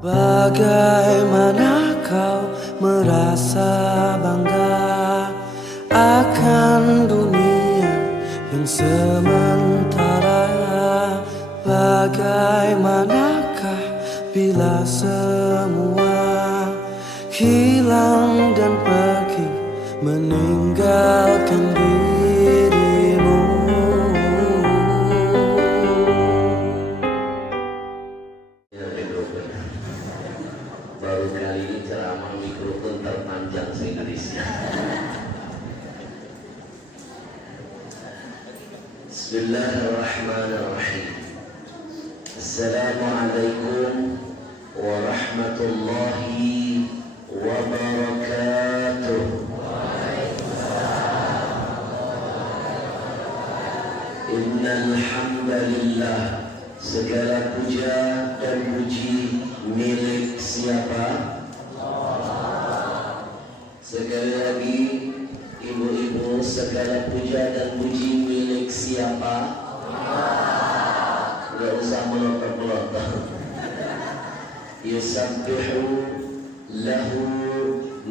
Bagaimana kau merasa bangga akan dunia yang sementara? Bagaimanakah bila semua hilang dan pergi meninggalkan dirimu? Baru kali ini ceramah mikrofon terpanjang se-Indonesia. Bismillahirrahmanirrahim. Assalamualaikum warahmatullahi wabarakatuh. Innal hamdalillah, segala puja dan puji milik siapa? Sekali lagi, ibu-ibu, segala puja dan puji milik siapa? Gak usah melotot-melotot. Yusabbihu lahu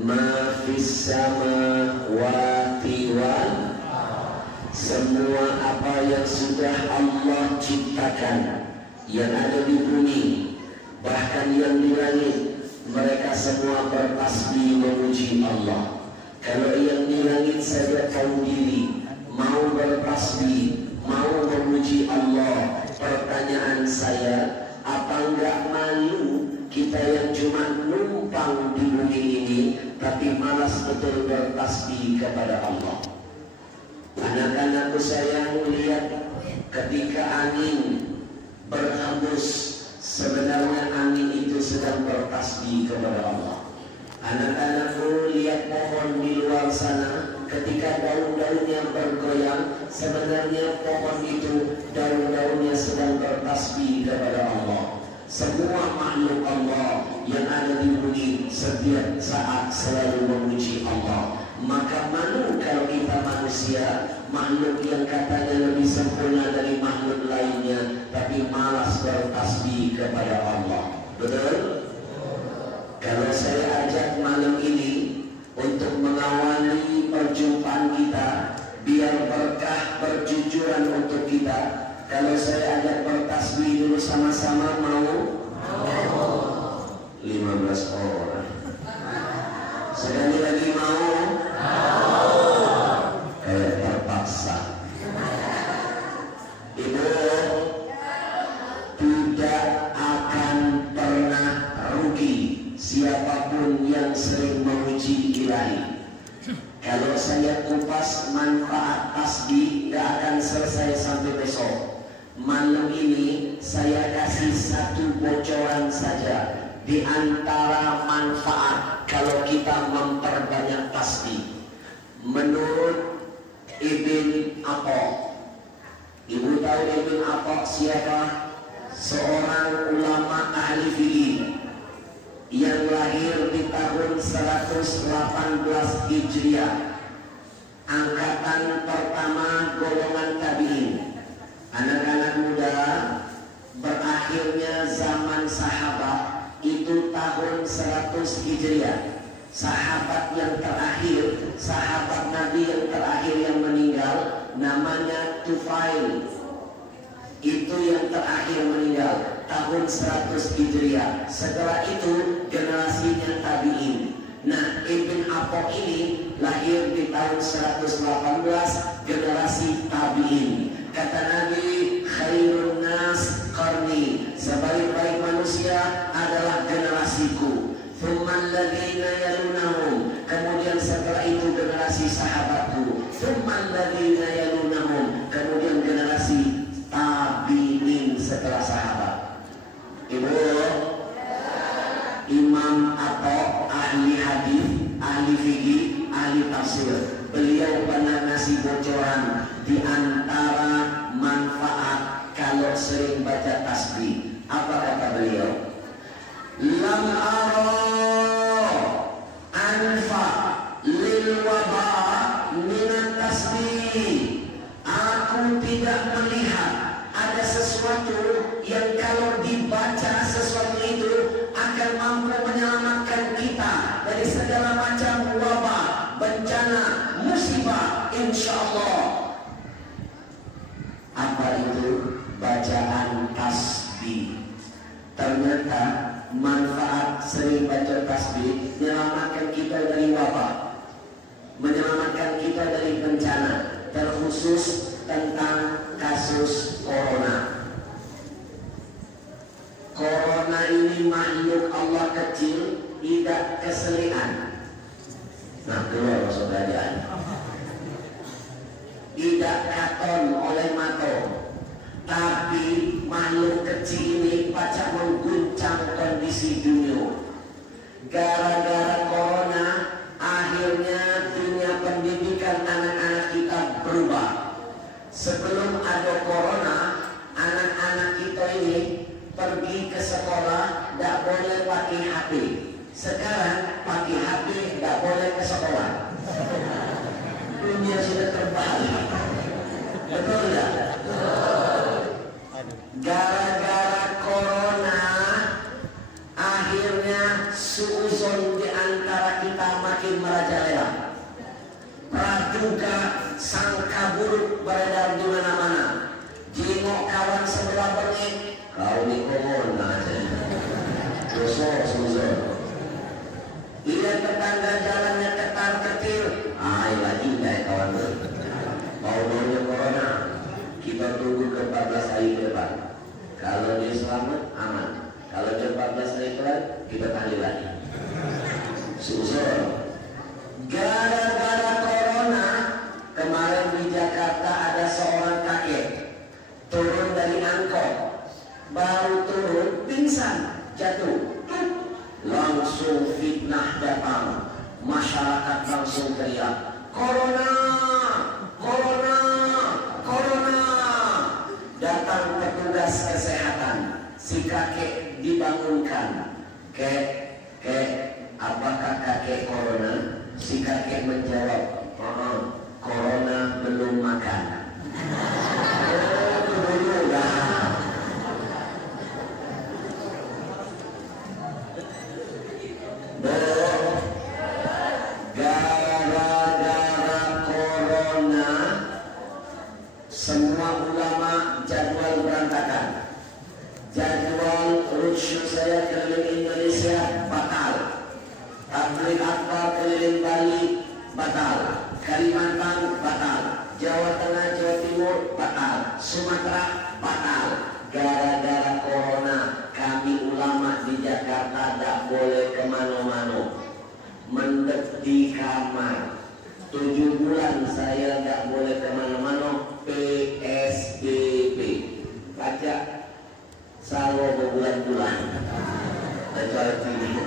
ma fis samawati wal, semua apa yang sudah Allah ciptakan, yang ada di bumi, bahkan yang di langit, mereka semua bertasbih memuji Allah. Kalau yang di langit saja tahu diri, mau bertasbih, mau memuji Allah, pertanyaan saya, apa enggak malu kita yang cuma numpang di bumi ini tapi malas betul bertasbih kepada Allah? Anak-anakku sayang, lihat ketika angin berhembus, sebenarnya angin itu sedang bertasbih kepada Allah. Anak-anakku, lihat pohon di luar sana, ketika daun-daunnya bergoyang, sebenarnya pohon itu daun-daunnya sedang bertasbih kepada Allah. Semua makhluk Allah yang ada di bumi setiap saat selalu memuji Allah. Maka malu kalau kita manusia, makhluk yang katanya lebih sempurna dari makhluk lainnya, tapi malas bertasbih kepada Allah. Betul? Kalau saya ajak malam ini untuk mengawali perjumpaan kita, biar berkah berjujuran untuk kita, kalau saya ajak bertasbih dulu sama-sama, mau? 15 orang. Sekali lagi mau? Kayak terpaksa. Ibu, tidak akan pernah rugi siapapun yang sering memuji Ilahi. Kalau saya kupas manfaat tasbih, gak akan selesai sampai besok. Malam ini saya kasih satu bocoran saja di antara manfaat kalau kita memperbanyak tasbih. Menurut Ibn Athaq, ibu tahu Ibn Athaq siapa? Seorang ulama ahli fikih yang lahir di tahun 118 Hijriah, angkatan pertama golongan tabi'in. Anak-anak muda, berakhirnya zaman sahabat itu tahun 100 Hijriah. Sahabat yang terakhir, sahabat Nabi yang terakhir yang meninggal, namanya Tufail. Itu yang terakhir meninggal tahun 100 Hijriah. Setelah itu generasinya tabi'in. Nah, Ibn Athaq ini lahir di tahun 118, generasi tabi'in. Kata Nabi, khairun nas qarni, sebaik-baik manusia adalah generasiku. Thumman ladhina yalunahum, kemudian setelah itu generasi sahabatku. Thumman ladhina yalunahum, kemudian generasi tabi'in setelah sahabat. Ibu, Imam Imam atau ahli hadis, ahli fikih, ahli tafsir. Beliau pernah ngasih bocoran di antara manfaat kalau sering baca tasbih. Apa kata beliau? Lam ara anfa lil waba minat tasbih. Aku tidak melihat ada sesuatu yang kalau dibaca sesuatu itu akan mampu menyelamatkan kita dari segala macam wabah, bencana, musibah, insya Allah. Apa itu? Bacaan tasbih. Ternyata manfaat sering baca tasbih menyelamatkan kita dari wabah, menyelamatkan kita dari bencana, terkhusus tentang kasus corona. Corona ini makhluk Allah kecil, tidak keselian. Nah, keluar saudara. Tidak katon oleh mato, tapi makhluk kecil ini pacak mengguncang kondisi dunia. Gara-gara corona, akhirnya dunia pendidikan anak-anak kita berubah. Sebelum ada corona, anak-anak kita ini pergi ke sekolah tidak boleh pakai HP. Sekarang pakai HP tidak boleh ke sekolah. Dunia sudah terbalik. Betul tidak? Gara-gara corona, akhirnya suuzon di antara kita makin merajalela. Praduga sangka buruk beredar di mana-mana. Jengok kawan sebelah bengek, kau ni corona aja. Dosa suuzon. Lihat tetangga jalannya ketar-ketir, lagi naik kawan ber. Mau-maunya corona, kita tunggu ke 14 hari ke depan. Kalau dia selamat, aman. Kalau dia 14 hari ke depan, kita tahlil lagi. Suuzon. Gara-gara corona, kemarin di Jakarta ada seorang kakek turun dari angkot, baru turun pingsan, jatuh. Langsung fitnah datang, masyarakat langsung teriak, corona, corona, corona. Datang petugas kesehatan, si kakek dibangunkan. Kek, apakah kakek corona? Si kakek menjawab, corona belum makan. Belum dah. Gara-gara corona, semua ulama jadwal berantakan. Jadwal roadshow saya keliling Indonesia batal. Tabligh akbar keliling Bali batal. Kalimantan batal. Jawa Tengah, Jawa Timur batal. Sumatera batal. Gara-gara corona, kami ulama di Jakarta tidak boleh kemana-mana, mendek di kamar. 7 bulan saya tidak boleh kemana-mana, PSBB. Baca selalu berbulan-bulan. Kecuali ini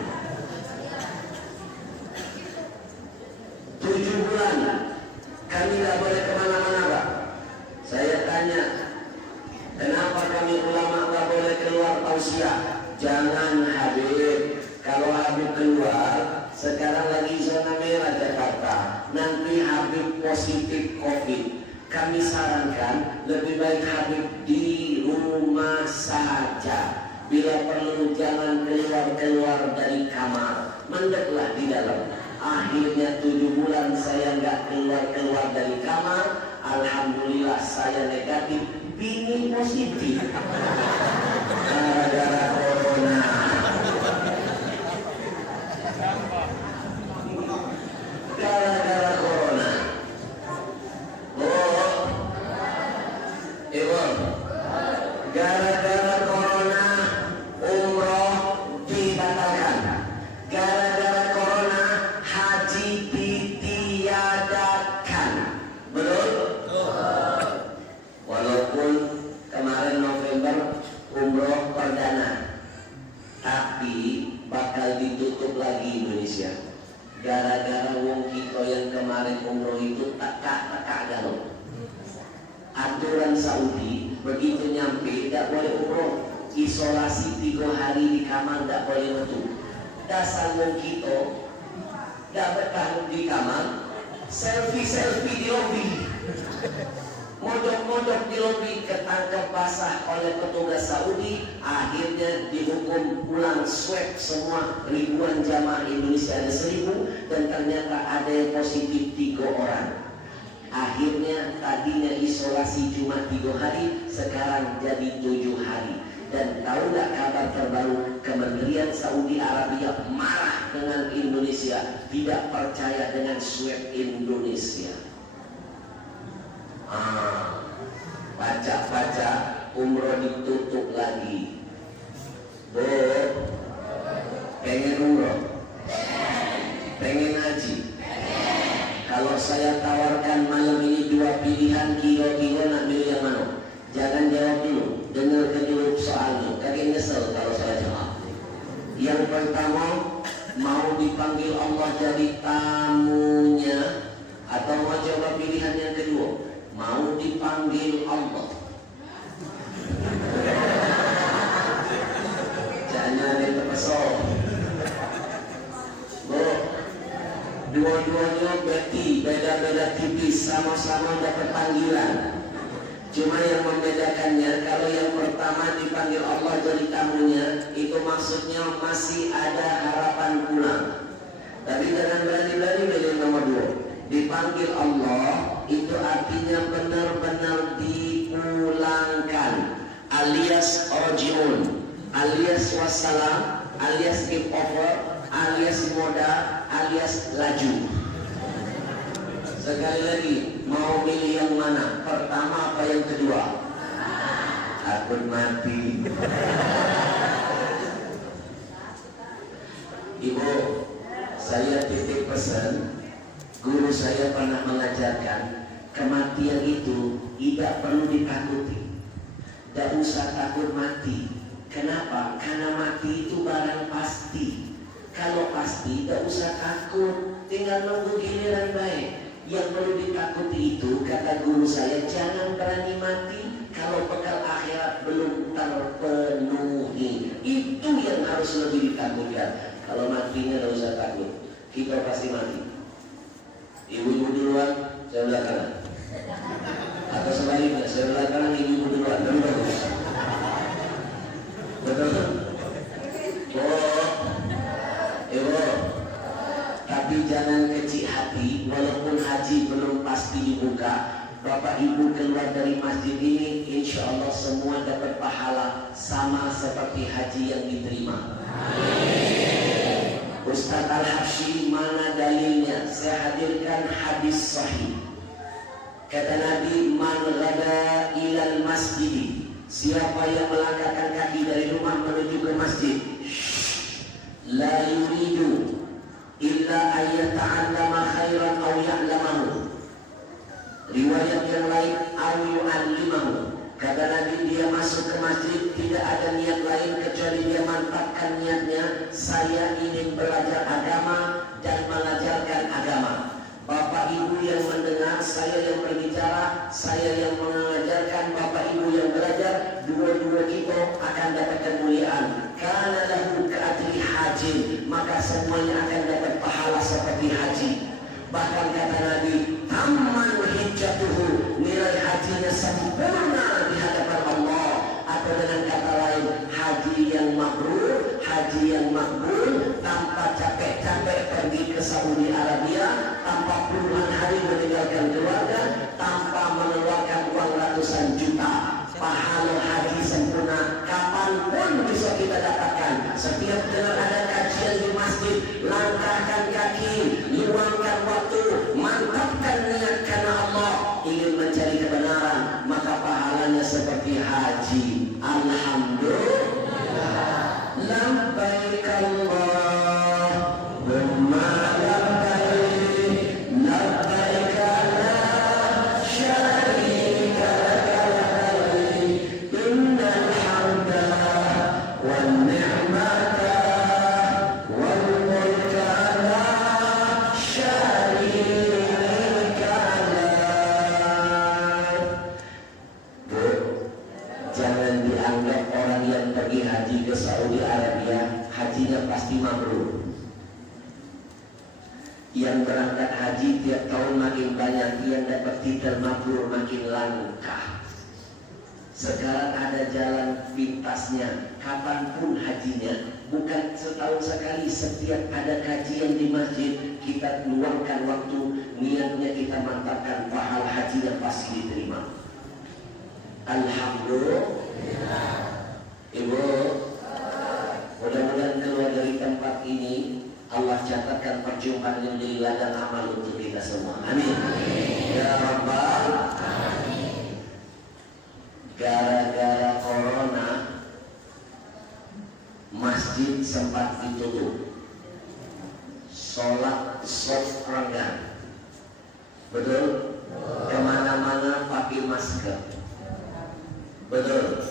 7 bulan kami tidak boleh kemana-mana, Pak. Saya tanya, kenapa kami ulama nggak boleh keluar tausiah? Jangan Habib, kalau Habib keluar, sekarang lagi zona merah Jakarta, nanti Habib positif COVID. Kami sarankan lebih baik Habib di rumah saja. Bila perlu jangan keluar dari kamar, mendeklah di dalam. Akhirnya 7 bulan saya nggak keluar dari kamar. Alhamdulillah saya negatif, bini positif. Gara-gara corona. Gara-gara corona. Gara-gara corona, umroh dibatalkan. Gara-gara corona, haji ditiadakan. Betul? Walaupun kemarin November umroh perdana, ditutup lagi Indonesia. Gara-gara wong kita yang kemarin umroh itu teka-teka galau. Aturan Saudi begitu nyampe tidak boleh umroh, isolasi 3 hari di kamar, tidak boleh metu. Dasar wong kita tidak betah di kamar, selfie di lobi, modok di lobi, ketangkep basah oleh petugas Saudi. Akhirnya dihukum pulang swab semua ribuan jamaah Indonesia, ada 1000, dan ternyata ada yang positif 3 orang. Akhirnya tadinya isolasi cuma 3 hari, sekarang jadi 7 hari. Dan tahu nggak kabar terbaru? Kementerian Saudi Arabia marah dengan Indonesia, tidak percaya dengan swab Indonesia. Baca-baca umroh ditutup lagi. Pengen umroh? Pengen haji? Kalau saya tawarkan malam ini 2 pilihan, kira-kira nak pilih yang mana? Jangan jawab dulu, dengarkan dulu soalnya. Kalian nyesel kalau saya jawab. Yang pertama, mau dipanggil Allah jadi tamunya, atau mau coba pilihan yang kedua, mau dipanggil Allah. Jangan terpesona. Dua-duanya beda-beda tipis, sama-sama dapat panggilan. Cuma yang membedakannya, kalau yang pertama dipanggil Allah jadi tamunya, itu maksudnya masih ada harapan pulang. Tapi jangan berani-berani pilih nomor 2. Dipanggil Allah itu artinya benar-benar dipulangkan, alias rojiun, alias wassalam, alias give over, alias moda, alias laju. Sekali lagi, mau pilih yang mana? Pertama apa yang kedua? Takut mati. Ibu, saya titip pesan. Guru saya pernah mengajarkan, kematian itu tidak perlu ditakuti. Tidak usah takut mati. Kenapa? Karena mati itu barang pasti. Kalau pasti, tidak usah takut. Tinggal nunggu giliran baik. Yang perlu ditakuti itu, kata guru saya, jangan berani mati kalau bekal akhirat belum terpenuhi. Itu yang harus lebih ditakutkan. Kalau matinya tidak usah takut, kita pasti mati. Ibu-ibu duluan, saya belakangan. Atau sebaliknya, saya belakangan, ibu-ibu duluan, lebih bagus. Betul? Ibu, tapi jangan kecil hati. Walaupun haji belum pasti dibuka, Bapak Ibu keluar dari masjid ini, insya Allah semua dapat pahala sama seperti haji yang diterima. Ustaz Al-Habsyi, mana dalilnya? Saya hadirkan hadis sahih. Kata Nabi, man ghada ilal masjid, siapa yang melangkahkan kaki dari rumah menuju ke masjid, la yuridu illa ayyata'allama khairan aw ya'lamahu. Riwayat yang lain, aw yu'allimahu. Kata Nabi, dia masuk ke masjid tidak ada niat lain kecuali dia mantapkan niatnya, saya ingin belajar agama dan mengajarkan agama. Bapak Ibu yang mendengar, saya yang berbicara, saya yang mengajarkan, Bapak Ibu yang belajar, dua-dua kita akan dapat kemuliaan. Karena lahu ka'ajri hajin, maka semuanya akan dapat pahala seperti haji. Bahkan kata Nabi, tamman hijjatuhu, nilai hajinya sempurna di hadapan Allah. Atau dengan kata lain, haji yang mabrur, haji yang makbul, tanpa capek-capek pergi ke Saudi Arabia, tanpa puluhan hari meninggalkan keluarga, tanpa mengeluarkan uang ratusan juta. Pahala haji sempurna kapanpun bisa kita dapatkan. Setiap dengar ada kajian di masjid, langkahkan kaki, luangkan waktu, mantapkan niat karena Allah ingin mencari kebenaran, maka pahalanya seperti haji. Alhamdulillah. Labbaik Allahumma labbaik, labbaik la syarika laka labbaik, innal hamda wan ni'mata wal Yang berangkat haji tiap tahun makin banyak, yang dapat titel mabrur makin langka. Sekarang ada jalan pintasnya, kapanpun hajinya, bukan setahun sekali. Setiap ada kajian di masjid, kita luangkan waktu, niatnya kita mantapkan, pahala hajinya pasti diterima. Alhamdulillah. Ibu, mudah-mudahan keluar dari tempat ini Allah catatkan perjumpaan yang menjadi ladang amal untuk kita semua. Amin. Ya Rabbal. Gara-gara corona, masjid sempat ditutup, sholat soft renggang. Betul? Kemana-mana pakai masker. Betul?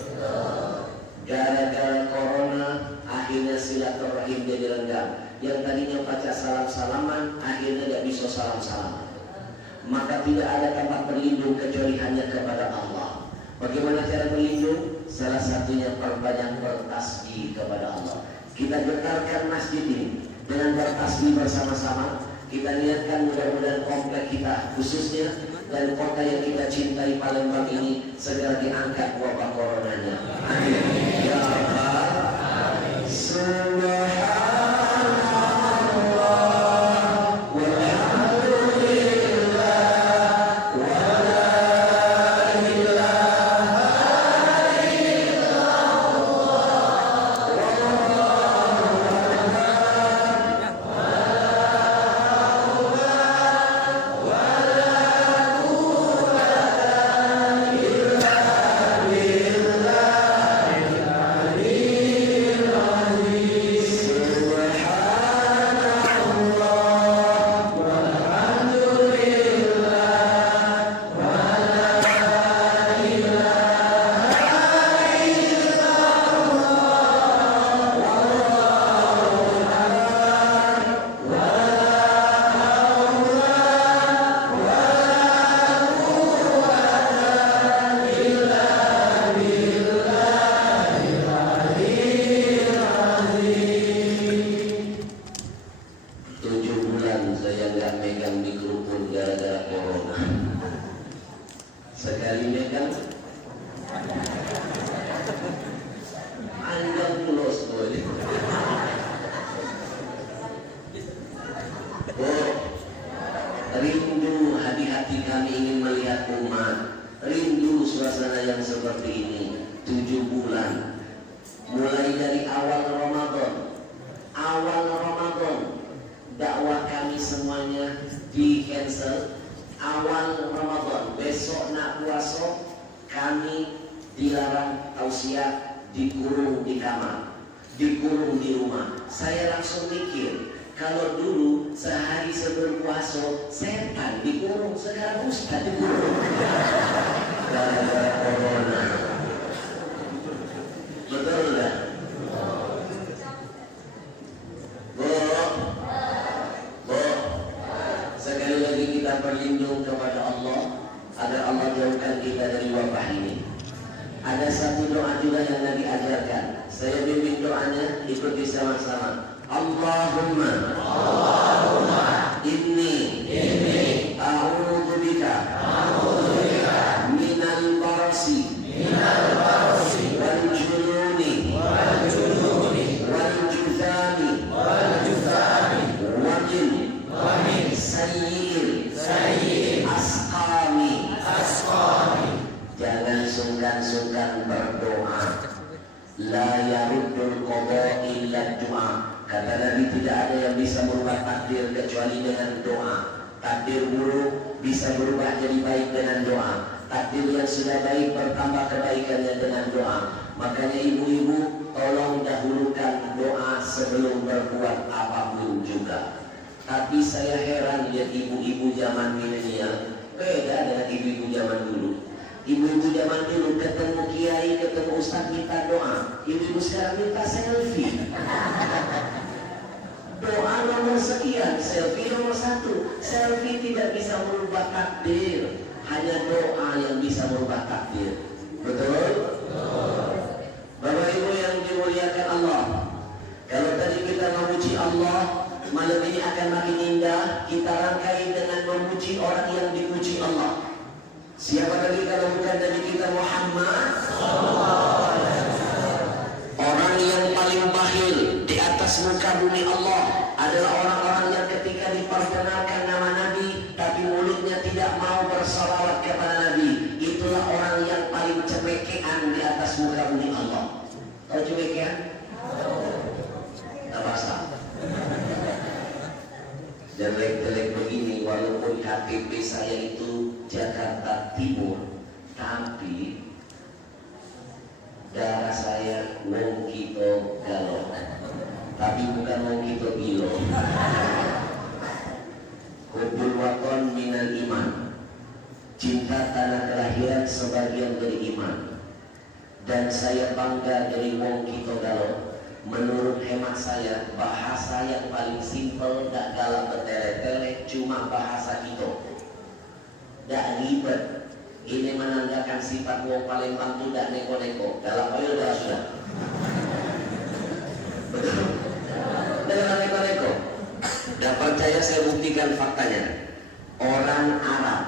Gara-gara corona, akhirnya silaturahim jadi renggang. Yang tadinya baca salam-salaman, akhirnya tidak bisa salam-salaman. Maka tidak ada tempat berlindung kecuali hanya kepada Allah. Bagaimana cara berlindung? Salah satunya perbanyak bertasbih kepada Allah. Kita getarkan masjid ini dengan bertasbih bersama-sama. Kita niatkan mudah-mudahan komplek kita khususnya dan kota yang kita cintai Palembang ini segera diangkat wabah coronanya. Amin. Ya Rabbal. Subhanallah. Rindu hati-hati kami ingin melihat umat. Rindu suasana yang seperti ini. 7 bulan. Mulai dari awal Ramadan. Awal Ramadan dakwah kami semuanya di cancel. Awal Ramadan, besok nak puasa, kami dilarang tausiah, dikurung di kamar, dikurung di rumah. Saya langsung mikir, kalau dulu sehari sebelum puasa setan dikurung, sekarang ustaz dikurung. Gara-gara corona. Betul enggak? Sekali lagi kita berlindung kepada Allah agar Allah jauhkan kita dari wabah ini. Ada satu doa juga yang Nabi ajarkan. Saya bimbing doanya, ikuti sama-sama. Allahumma inni a'udzu bika minal barasi wal jununi wal juthami wa min sayyi'il asqami. Jangan sungkan-sungkan berdoa. La yaruddul qada illa du'a. Kata Nabi, tidak ada yang bisa merubah takdir kecuali dengan doa. Takdir buruk bisa berubah jadi baik dengan doa. Takdir yang sudah baik bertambah kebaikannya dengan doa. Makanya ibu-ibu tolong dahulukan doa sebelum berbuat apapun juga. Tapi saya heran lihat ibu-ibu zaman milenial beda dengan ibu-ibu zaman dulu. Ibu-ibu zaman dulu ketemu kiai, ketemu ustaz minta doa. Ibu-ibu sekarang minta selfie. Doa nomor sekian, selfie nomor 1. Selfie tidak bisa merubah takdir. Hanya doa yang bisa merubah takdir. Betul? Bapak Ibu yang dimuliakan Allah, kalau tadi kita memuji Allah, malam ini akan makin indah. Kita rangkai dengan memuji orang yang dipuji Allah. Siapa lagi kalau bukan Nabi kita Muhammad? Orang yang paling bakhil di atas muka bumi Allah adalah orang-orang yang ketika diperkenalkan nama Nabi tapi mulutnya tidak mau bersalawat kepada Nabi. Itulah orang yang paling cemekean di atas muka bumi Allah. Tahu cemekean? Tak bahasa. Jelek-jelek begini walaupun KTP saya itu Jakarta Timur, tapi darah saya wong kito galo, tapi bukan wong kito gilo. Hubul wakon minal iman, cinta tanah kelahiran sebagian dari iman. Dan saya bangga dari wong kito galo. Menurut hemat saya, bahasa yang paling simpel, gak galak bertele-tele, cuma bahasa kito. Gak ribet. Ini menandakan sifat wong Palembang itu gak neko-neko. Dalam oil dah sudah. Betul? Dalam neko-neko. Dan percaya saya buktikan faktanya. Orang Arab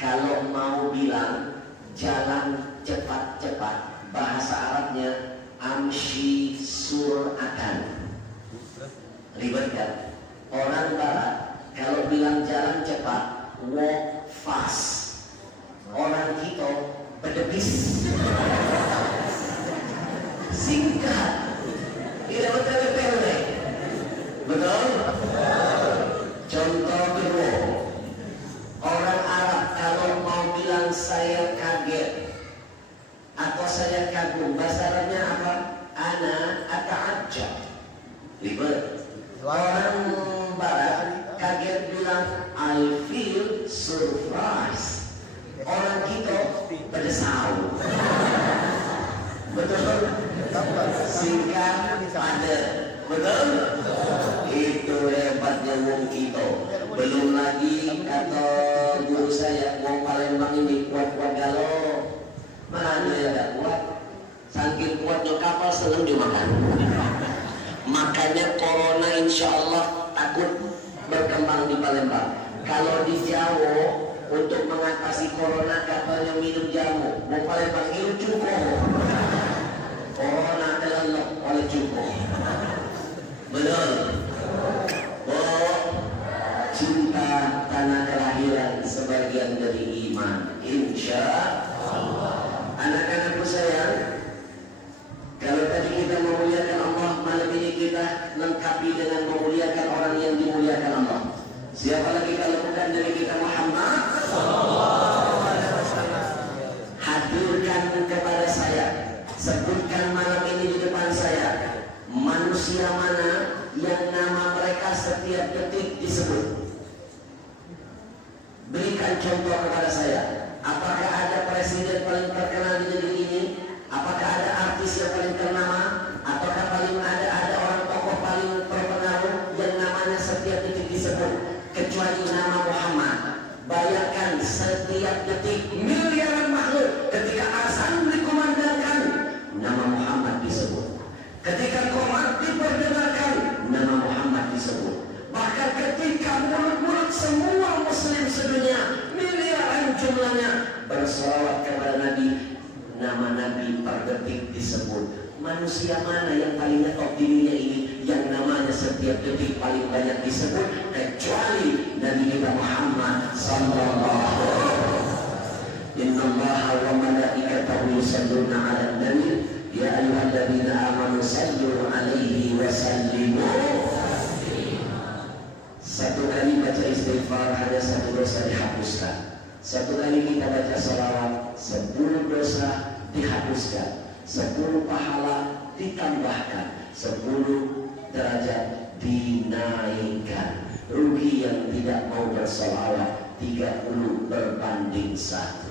kalau mau bilang jalan cepat-cepat, bahasa Arabnya amshi sur'atan. Ribet kan? Orang Barat kalau bilang jalan cepat, walk fast. Orang kita berdebis, singkat, tidak bertele-tele. Betul? Contoh kedua, orang Arab kalau mau bilang saya kaget atau saya kagum, bahasa Arabnya apa? Ana ata'ajjab. Ribet. Orang Barat kaget bilang I feel surprised. Orang kita berdesau. Betul? Singkat padat. Betul? Itu hebatnya wong kita. Belum lagi kata guru saya, wong Palembang ini kuat-kuat galau. Mana ada yang tak kuat? Saking kuatnya kapal senang dimakan. Makanya corona insya Allah takut berkembang di Palembang. Kalau di Jawa untuk mengatasi corona katanya minum jamu. Mau Palembang minum cukup. Corona terlalu oleh cukup. Betul. Oh, cinta tanah kelahiran sebagian dari iman. Insya Allah. Anak-anakku sayang, kalau tadi kita memuliakan Allah, malam ini kita lengkapi dengan memuliakan orang yang dimuliakan Allah. Siapa lagi kalau bukan dari kita Muhammad? Hadirkan kepada saya, sebutkan malam ini di depan saya, manusia mana yang nama mereka setiap detik disebut. Berikan contoh kepada saya. Apakah ada presiden paling terkenal di negeri ini? Apakah ada artis yang paling ternama? Ataukah paling ada orang tokoh paling terpengaruh yang namanya setiap detik disebut? Kecuali nama Muhammad. Bayangkan setiap detik miliaran makhluk ketika azan dikumandangkan, nama Muhammad disebut. Ketika qomat diperdengarkan, nama Muhammad disebut. Bahkan ketika mulut-mulut semua muslim sedunia, miliaran jumlahnya berselawat kepada Nabi, nama Nabi per detik disebut. Manusia mana yang paling ngetop di dunia ini yang namanya setiap detik paling banyak disebut kecuali Nabi kita Muhammad sallallahu alaihi wasallam. Innallaha wa malaikatahu yusalluna 'alan nabi ya ayyuhalladzina amanu sallu 'alaihi wa sallimu. Satu kali baca istighfar hanya satu dosa dihapuskan. Satu kali kita baca salawat 10 dosa dihapuskan, 10 pahala ditambahkan, 10 derajat dinaikkan. Rugi yang tidak mau bersalawat 30 berbanding 1.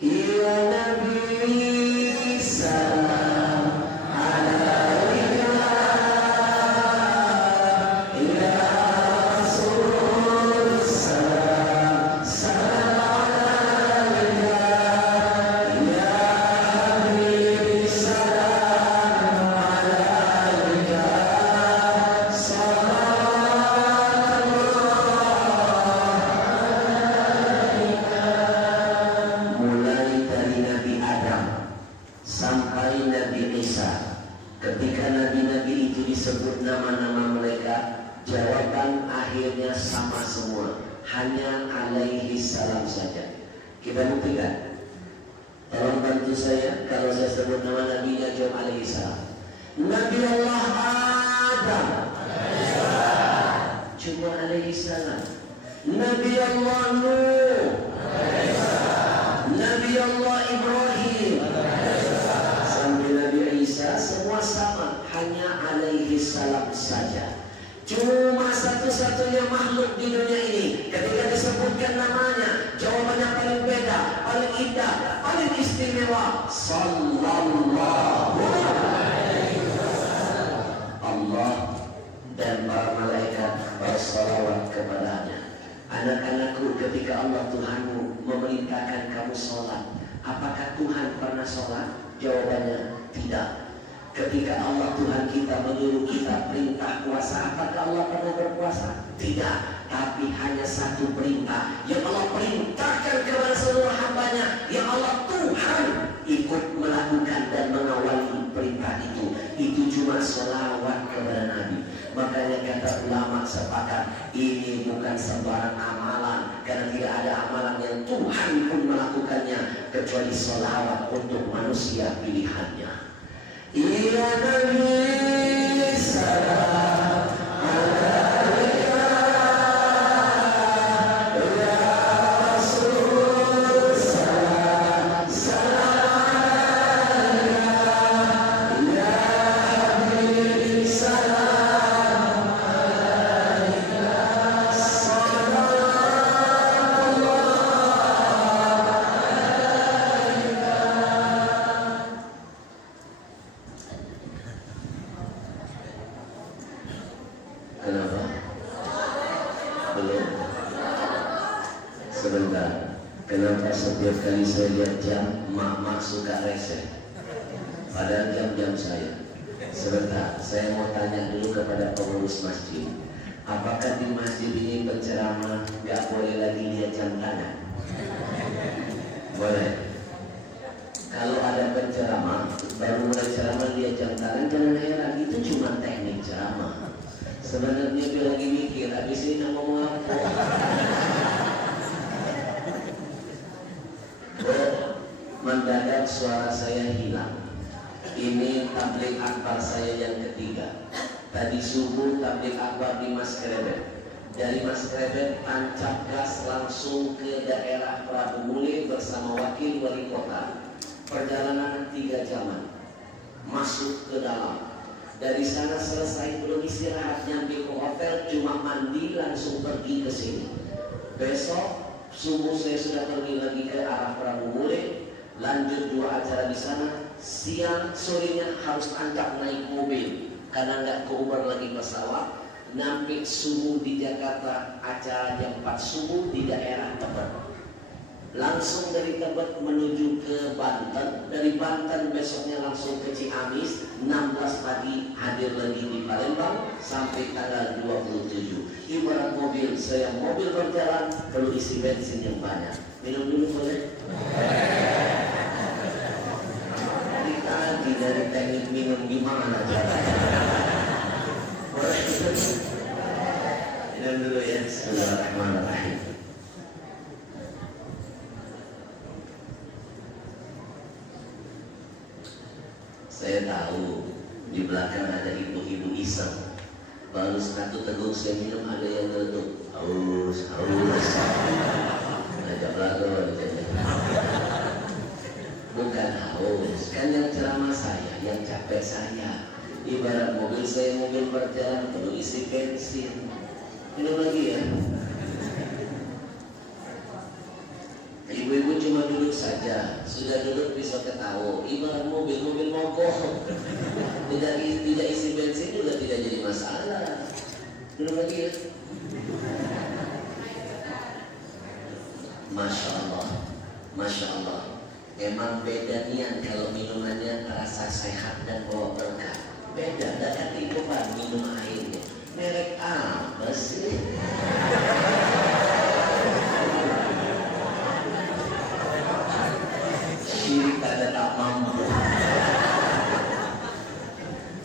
Ya Nabi salam alaika. Salam jawaban akhirnya sama semua, hanya alaihi salam saja. Kita buktikan. Tolong bantu saya kalau saya sebut nama nabinya, jawab alaihi salam. Nabi Allah Adam, cuma alaihi salam. Nabi Allah Nuh, Nabi Allah Ibrahim, sampai Nabi Isa, semua sama, hanya alaihi salam saja. Cuma satu-satunya makhluk di dunia ini ketika disebutkan namanya, jawabannya paling beda, paling indah, paling istimewa. Sallallahu alaihi wasallam. Allah dan para malaikat bersalawat kepadanya. Anak-anakku, ketika Allah Tuhanmu memerintahkan kamu sholat, apakah Tuhan pernah sholat? Jawabannya tidak. Ketika Allah Tuhan kita menyuruh kita perintah puasa, apakah Allah pernah berpuasa? Tidak. Tapi hanya satu perintah yang Allah perintahkan kepada seluruh hambanya, yang Allah Tuhan ikut melakukan dan mengawali perintah itu. Itu cuma sholawat kepada Nabi. Makanya kata ulama sepakat, ini bukan sembarang amalan, karena tidak ada amalan yang Tuhan pun melakukannya kecuali sholawat untuk manusia pilihannya. Ya Nabi salam alaika, ya Rasul salam salam alaika, ya Habib salam alaika, salatullah alaika. Kenapa? Belum? Sebentar. Kenapa setiap kali saya lihat jam, mak suka rese? Padahal jam-jam saya. Sebentar, saya mau tanya dulu kepada pengurus masjid. Apakah di masjid ini penceramah gak boleh lagi lihat jam tangan? Boleh. Kalau ada penceramah, baru mulai ceramah lihat jam tangan, jangan heran, itu cuma teknik ceramah. Sebenarnya dia lagi mikir, habis ini nak ngomong apa? Mendadak suara saya hilang. Ini tabligh akbar saya yang ketiga. Tadi subuh tabligh akbar di Mas Krebet. Dari Mas Krebet tancap gas langsung ke daerah Prabu Mule bersama wakil wali kota. Perjalanan 3 jaman. Masuk ke dalam. Dari sana selesai, belum istirahat, nyampe ke hotel, cuma mandi langsung pergi ke sini. Besok subuh saya sudah pergi lagi ke arah Prabu Mule, lanjut 2 acara di sana. Siang sorenya harus tancap naik mobil karena nggak ke Uber lagi pesawat. Nyampe subuh di Jakarta, acara jam 4 subuh di daerah Tebet. Langsung dari Tebet menuju ke Banten, dari Banten besoknya langsung ke Ciamis, 16 pagi hadir lagi di Palembang sampai tanggal 27. Ibarat mobil, saya mobil berjalan perlu isi bensin yang banyak. Minum dulu boleh? Tadi dari teknik minum gimana caranya? Boleh? Minum dulu ya. Bismillahirrahmanirrahim. Saya tahu di belakang ada ibu-ibu iseng. Baru satu teguh saya minum, ada yang ngeleduk. Haus. Ajak belakang. Bukan haus, kan yang ceramah saya, yang capek saya. Ibarat mobil saya, mobil berjalan perlu isi bensin. Minum lagi ya. Ibu-ibu cuma duduk saja, sudah duduk bisa ketawa. Ibarat mobil mogok, tidak isi bensin juga tidak jadi masalah. Duduk lagi ya. Masya Allah, Masya Allah. Memang beda niat kalau minumannya terasa sehat dan bawa berkah. Beda, tidak beban minum airnya. Merek apa sih? Kita tak mampu.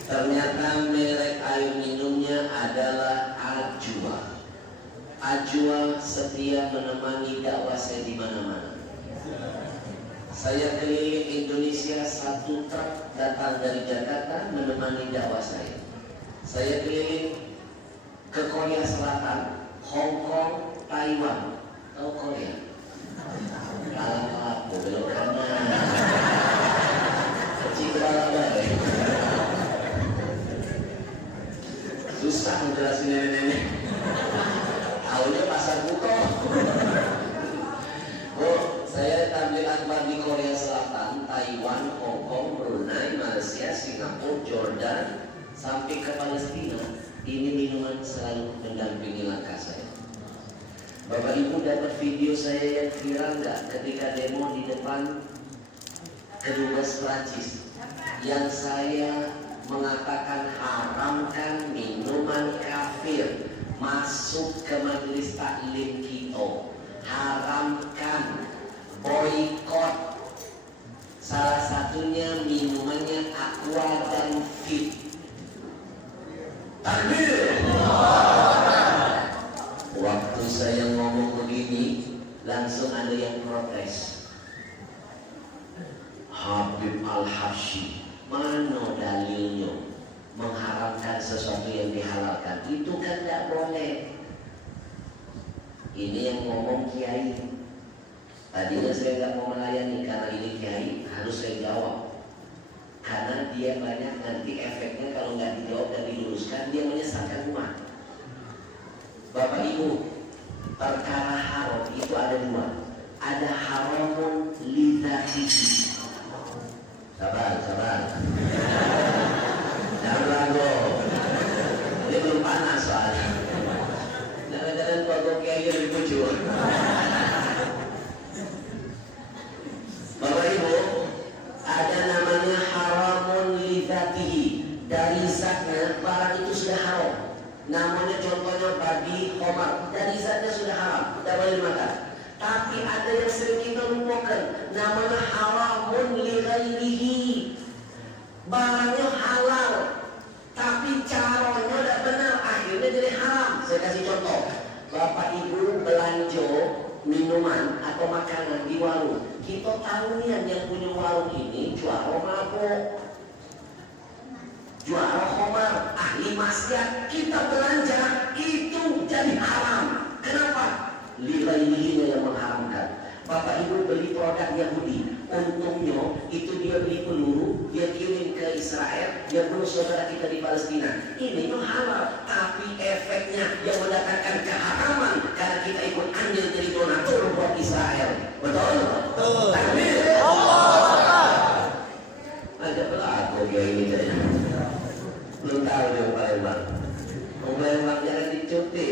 Ternyata merek air minumnya adalah Ajwa. Ajwa setia menemani dakwah saya di mana-mana. Saya keliling Indonesia, 1 truk datang dari Jakarta menemani dakwah saya. Saya keliling ke Korea Selatan, Hong Kong, Taiwan. Tahu Korea? Kalah aku belok kanan. Kecil balik. Susah menjelasin nenek-nenek. Tahunya pasar buko. Oh, saya tampil akbar di Korea Selatan, Taiwan, Hong Kong, Brunei, Malaysia, Singapura, Jordan, sampai ke Palestina. Ini minuman selalu mendampingi langkah saya. Bapak Ibu dapat video saya yang viral nggak ketika demo di depan kedubes Prancis, yang saya mengatakan haramkan minuman kafir masuk ke majelis taklim kita, haramkan, boikot. Salah satunya minumannya Aqua dan Fit. Takbir. Waktu saya ngomong begini, langsung ada yang protes. Habib Al-Habsyi, mana dalilnya mengharamkan sesuatu yang dihalalkan? Itu kan tidak boleh. Ini yang ngomong kiai. Tadinya saya nggak mau melayani karena ini kiai, harus saya jawab. Karena dia banyak nanti efeknya kalau nggak dijawab dan diluruskan, dia menyesatkan umat. Bapak Ibu, perkara haram itu ada 2. Ada haramun lidzatihi. Sabar. Jangan ragu. Ini belum panas soalnya. Jangan-jangan bago kiai lebih bujur. Bapak Ibu, ada namanya haramun lidzatihi. Dari zatnya barang itu sudah haram. Namanya contohnya babi, khamar, dari zatnya sudah haram, tidak boleh dimakan. Tapi ada yang sering kita lupakan, namanya haramun li ghairihi. Barangnya halal, tapi caranya tidak benar, akhirnya jadi haram. Saya kasih contoh. Bapak Ibu belanja minuman atau makanan di warung. Kita tahu nih yang punya warung ini jual mabuk, jual khamar, ahli maksiat. Kita belanja itu jadi haram. Kenapa? Lillahi yang mengharamkan. Bapak Ibu beli produk Yahudi, untungnya itu dia beli peluru, dia kirim ke Israel, dia bunuh saudara kita di Palestina. Ini halal, tapi efeknya yang mendatangkan keharaman karena kita ikut andil jadi donatur buat Israel. Betul? Betul. Takbir. Ada pelaku kayak ini jadi. Belum tahu yang Palembang. Palembang jangan dicuti.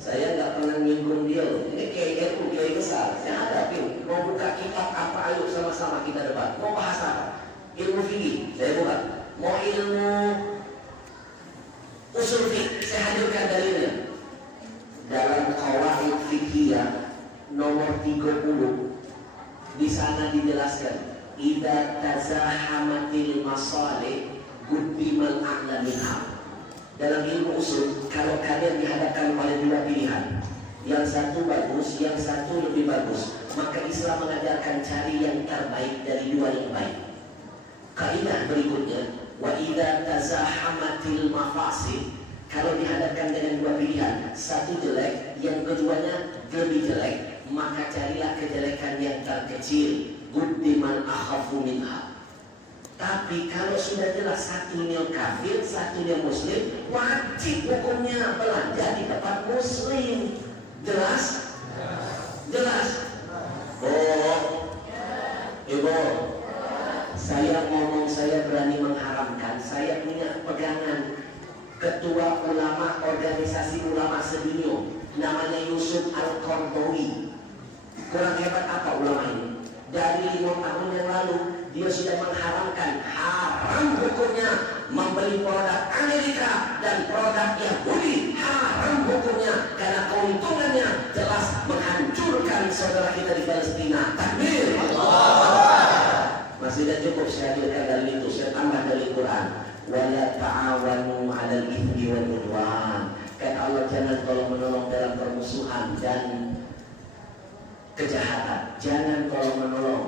Saya nggak pernah nyinggung dia. Ini kiai besar. Saya hadapi. Mau buka kitab apa? Ayo sama-sama kita debat. Mau bahas apa? Ilmu fikih. Saya buka. Mau ilmu usul fikih. Saya hadirkan dalilnya. Dalam qawaid fiqhiyah nomor 30 di sana dijelaskan. Idza tazahamatil masalih quddimal a'la minha. Dalam ilmu usul, kalau kalian dihadapkan oleh 2 pilihan, yang satu bagus, yang satu lebih bagus, maka Islam mengajarkan cari yang terbaik dari 2 yang baik. Kaidah berikutnya, wa idza tazahamatil mafasid, kalau dihadapkan dengan 2 pilihan, satu jelek, yang keduanya lebih jelek, maka carilah kejelekan yang terkecil, quddiman akhafu minha. Tapi kalau sudah jelas satunya kafir, satunya muslim, wajib hukumnya belanja di tempat muslim. Jelas? Jelas? Oh, Ibu, saya ngomong saya berani mengharamkan. Saya punya pegangan ketua ulama organisasi ulama sedunia, namanya Yusuf Al-Qaradawi. Kurang hebat apa ulama ini? Dari 5 tahun yang lalu dia sudah mengharamkan, haram hukumnya membeli produk Amerika dan produk Yahudi, haram hukumnya karena keuntungannya jelas menghancurkan saudara kita di Palestina. Takbir. Masih tidak cukup saya hadirkan dalil itu, saya tambah dari Quran. Wala ta'awanu 'alal itsmi wal 'udwan. Kata Allah, jangan tolong menolong dalam permusuhan dan kejahatan. Jangan tolong menolong.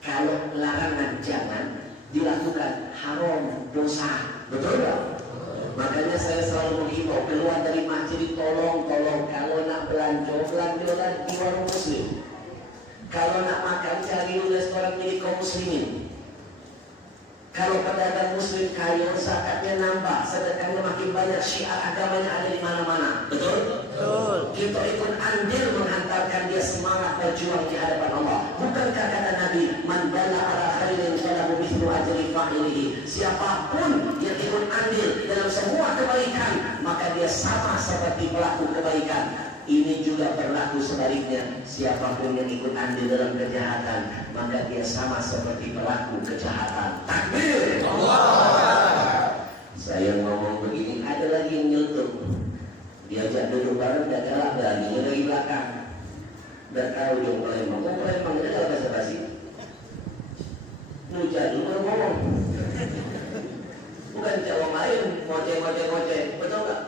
Kalau larangan jangan dilakukan, haram, dosa. Betul tak? Makanya saya selalu menghimbau keluar dari masjid, tolong kalau nak belanja di warung muslim. Kalau nak makan, cari restoran milik kaum muslimin. Kalau pedagang muslim kaya, zakatnya nambah, sedekahnya makin banyak, syiar agamanya ada di mana-mana. Betul? Betul. Kita ikut andil menghantarkan dia semangat berjuang di hadapan Allah. Bukankah kata Nabi, man dalla ala khairin falahu mithlu ajri fa'ilihi. Siapapun yang ikut andil dalam semua kebaikan, maka dia sama seperti pelaku kebaikan. Ini juga berlaku sebaliknya. Siapapun yang ikut andil dalam kejahatan, maka dia sama seperti pelaku kejahatan. Takbir! Allah! Saya ngomong begini, ada lagi yang nyeletuk. Diajak duduk bareng, gak galak lagi, dia dari belakang. Udah tahu dia Palembang. Oh Palembang, dia gak basa-basi. Lu jadi baru ngomong. Bukan jawab lain, ngoceh. Betul gak?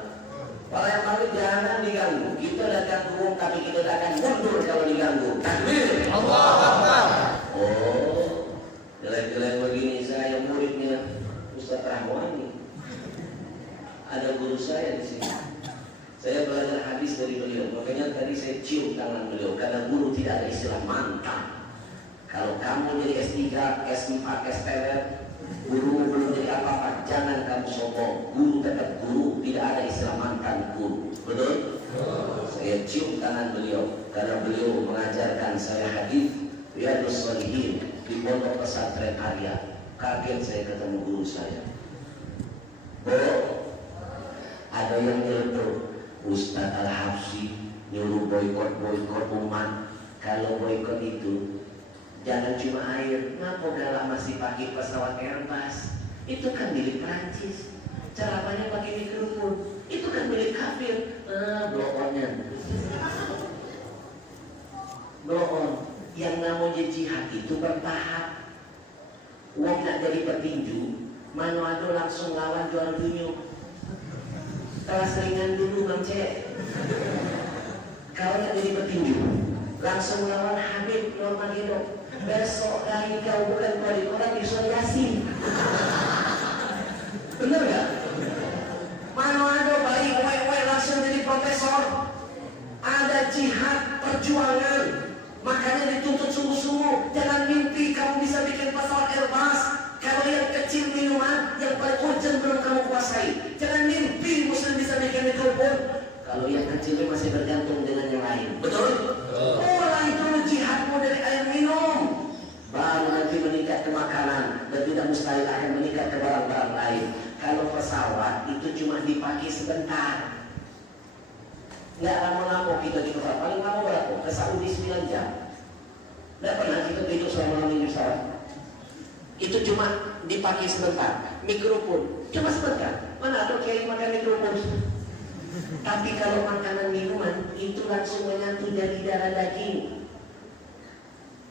Palembang itu jangan diganggu. Kita datang umum, tapi kita akan mundur kalau diganggu. Takbir! Allah Akbar! Oh, jelek-jelek begini saya muridnya Ustaz Rahmani. Ada guru saya di sini. Saya belajar hadis dari beliau. Makanya tadi saya cium tangan beliau. Karena guru tidak ada istilah mantan. Kalau kamu jadi S3, S4, STL, guru belum jadi apa-apa, jangan kamu sombong. Guru tetap guru, tidak ada istilah mantan guru. Betul? Saya cium tangan beliau karena beliau mengajarkan saya hadis Riyadhus Shalihin di Pondok Pesantren Arya. Kaget saya ketemu guru saya. Ada yang nyeletuk, Ustaz Al-Habsyi nyuruh boykot umat. Kalau boykot itu jangan cuma air. Ngapa galak masih pakai pesawat Airbus? Itu kan milik Prancis. Ceramahnya pakai mikrofon. Itu kan milik kafir. Blow-onnya. Blow-on. Yang namanya jihad itu bertahap. Wong nak jadi petinju, Manado langsung lawan jual dunia. Kelas ringan dulu Bang Cek. Kalau nak jadi petinju, langsung lawan Habib Nurmagomedov. Besok dari kau bukan wali orang di Surah Yasin. Bener gak? Mana ada bayi langsung jadi profesor. Ada jihad perjuangan. Makanya dituntut sungguh-sungguh. Jangan mimpi kamu bisa bikin pesawat Airbus. Kalau yang kecil minuman, yang paling urgent belum kamu kuasai. Jangan mimpi muslim bisa bikin mikrofon. Kalau yang kecilnya masih bergantung dengan yang lain. Betul? Mulai dulu jihadmu dari air minum. Baru nanti meningkat ke makanan. Dan tidak mustahil akan meningkat ke barang-barang lain. Kalau pesawat itu cuma dipakai sebentar. Nggak lama-lama kita di pesawat. Paling lama berapa? Ke Saudi 9 jam. Nggak pernah kita tidur selama di pesawat. Itu cuma dipakai sebentar. Mikrofon cuma sebentar. Mana ada kiai makan mikrofon? Tapi kalau makanan minuman itu langsung menyatu dari darah daging.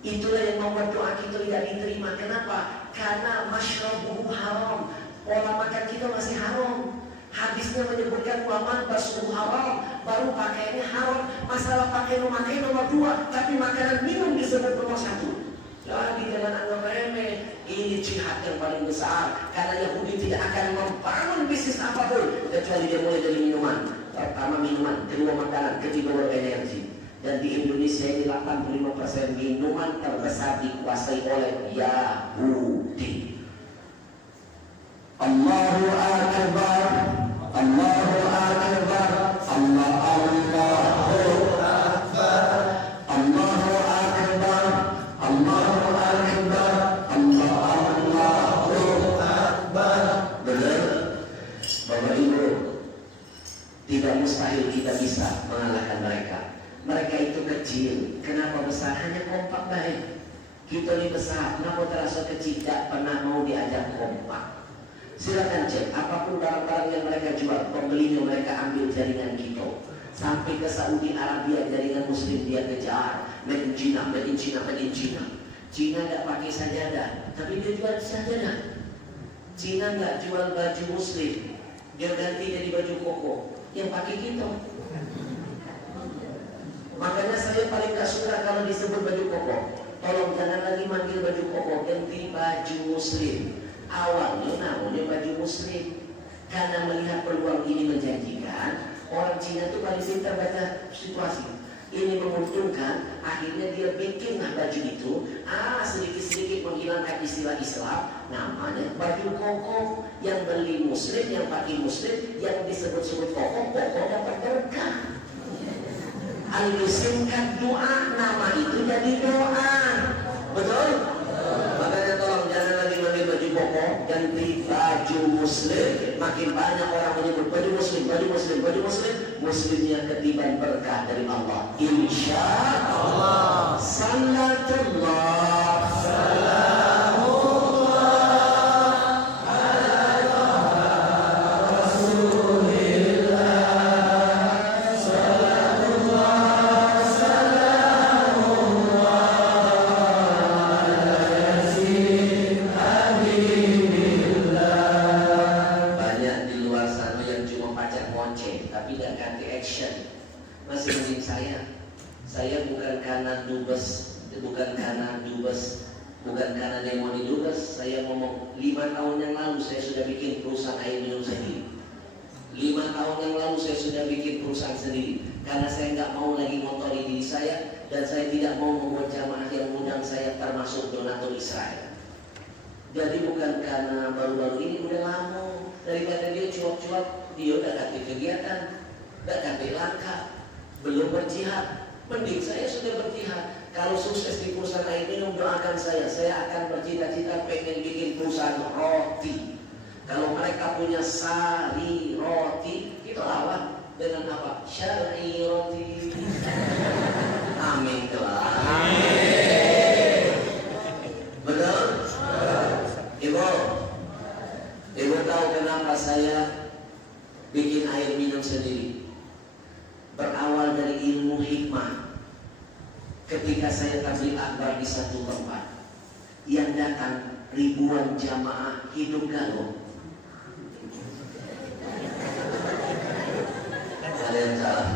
Itulah yang membuat doa kita tidak diterima. Kenapa? Karena masyrabuhu haram. Pola makan kita masih haram. Hadisnya menyebutkan waman basuhu haram, baru pakaiannya haram. Masalah pakai nomor 2, tapi makanan minum disebut nomor 1. Jadi jangan anggap remeh. Ini jihad yang paling besar. Karena Yahudi tidak akan membangun bisnis apapun kecuali dia mulai dari minuman. Pertama minuman, kedua makanan, ketiga baru energi. Dan di Indonesia ini 85% minuman terbesar dikuasai oleh Yahudi. Allahu Akbar, Allahu Akbar, Allahu Akbar, Allahu Akbar, Allahu Akbar, Allahu Akbar. Benar? Bapak Ibu, tidak mustahil kita bisa mengalahkan mereka. Mereka itu kecil, kenapa besar? Hanya kompak baik. Kita ini besar, kenapa terasa kecil? Tidak pernah mau diajak kompak. Silakan cek, apapun barang-barang yang mereka jual, pembelinya mereka ambil jaringan kita. Sampai ke Saudi Arabia, jaringan muslim dia kejar. Made in China, made in China, made in China. Cina tidak pakai sajadah, tapi dia jual sajadah. Cina nggak jual baju muslim, dia ganti jadi baju koko. yang pakai kita. Makanya saya paling gak suka kalau disebut baju koko. Tolong jangan lagi manggil baju koko, ganti baju muslim. Awalnya namanya baju muslim. Karena melihat peluang ini menjanjikan, orang Cina itu paling pintar baca situasi. Ini menguntungkan, akhirnya dia bikinlah baju itu, sedikit-sedikit menghilangkan istilah Islam, namanya baju koko. Yang beli muslim, yang pakai muslim, yang disebut-sebut koko, koko dapat berkah. Singkat doa, nama itu jadi doa. Betul? Makanya tolong jangan lagi pakai baju koko, ganti baju muslim. Makin banyak orang menyebut baju muslim, baju muslim, baju muslim. Muslimnya ketiban berkah dari Allah. Insya Allah. Salatullah. Bukan karena demo di Dubes. Saya ngomong 5 tahun yang lalu saya sudah bikin perusahaan air minum sendiri. 5 tahun yang lalu saya sudah bikin perusahaan sendiri. Karena saya nggak mau lagi ngotori diri saya, dan saya tidak mau membuat jamaah yang undang saya termasuk donatur Israel. Jadi bukan karena baru-baru ini, udah lama. Daripada dia cuap-cuap, dia udah ganti kegiatan, udah ganti langkah, belum berjihad. Mending saya sudah berjihad. Kalau sukses di perusahaan air minum, doakan saya akan bercita-cita pengen bikin perusahaan roti. Kalau mereka punya sari roti, kita lawan dengan apa? Syari roti. Amin doa. Betul? Ibu tahu kenapa saya bikin air minum sendiri? Berawal dari ilmu hikmah. Ketika saya tabligh akbar di satu tempat, yang datang ribuan jamaah hidup galau. Ada yang salah?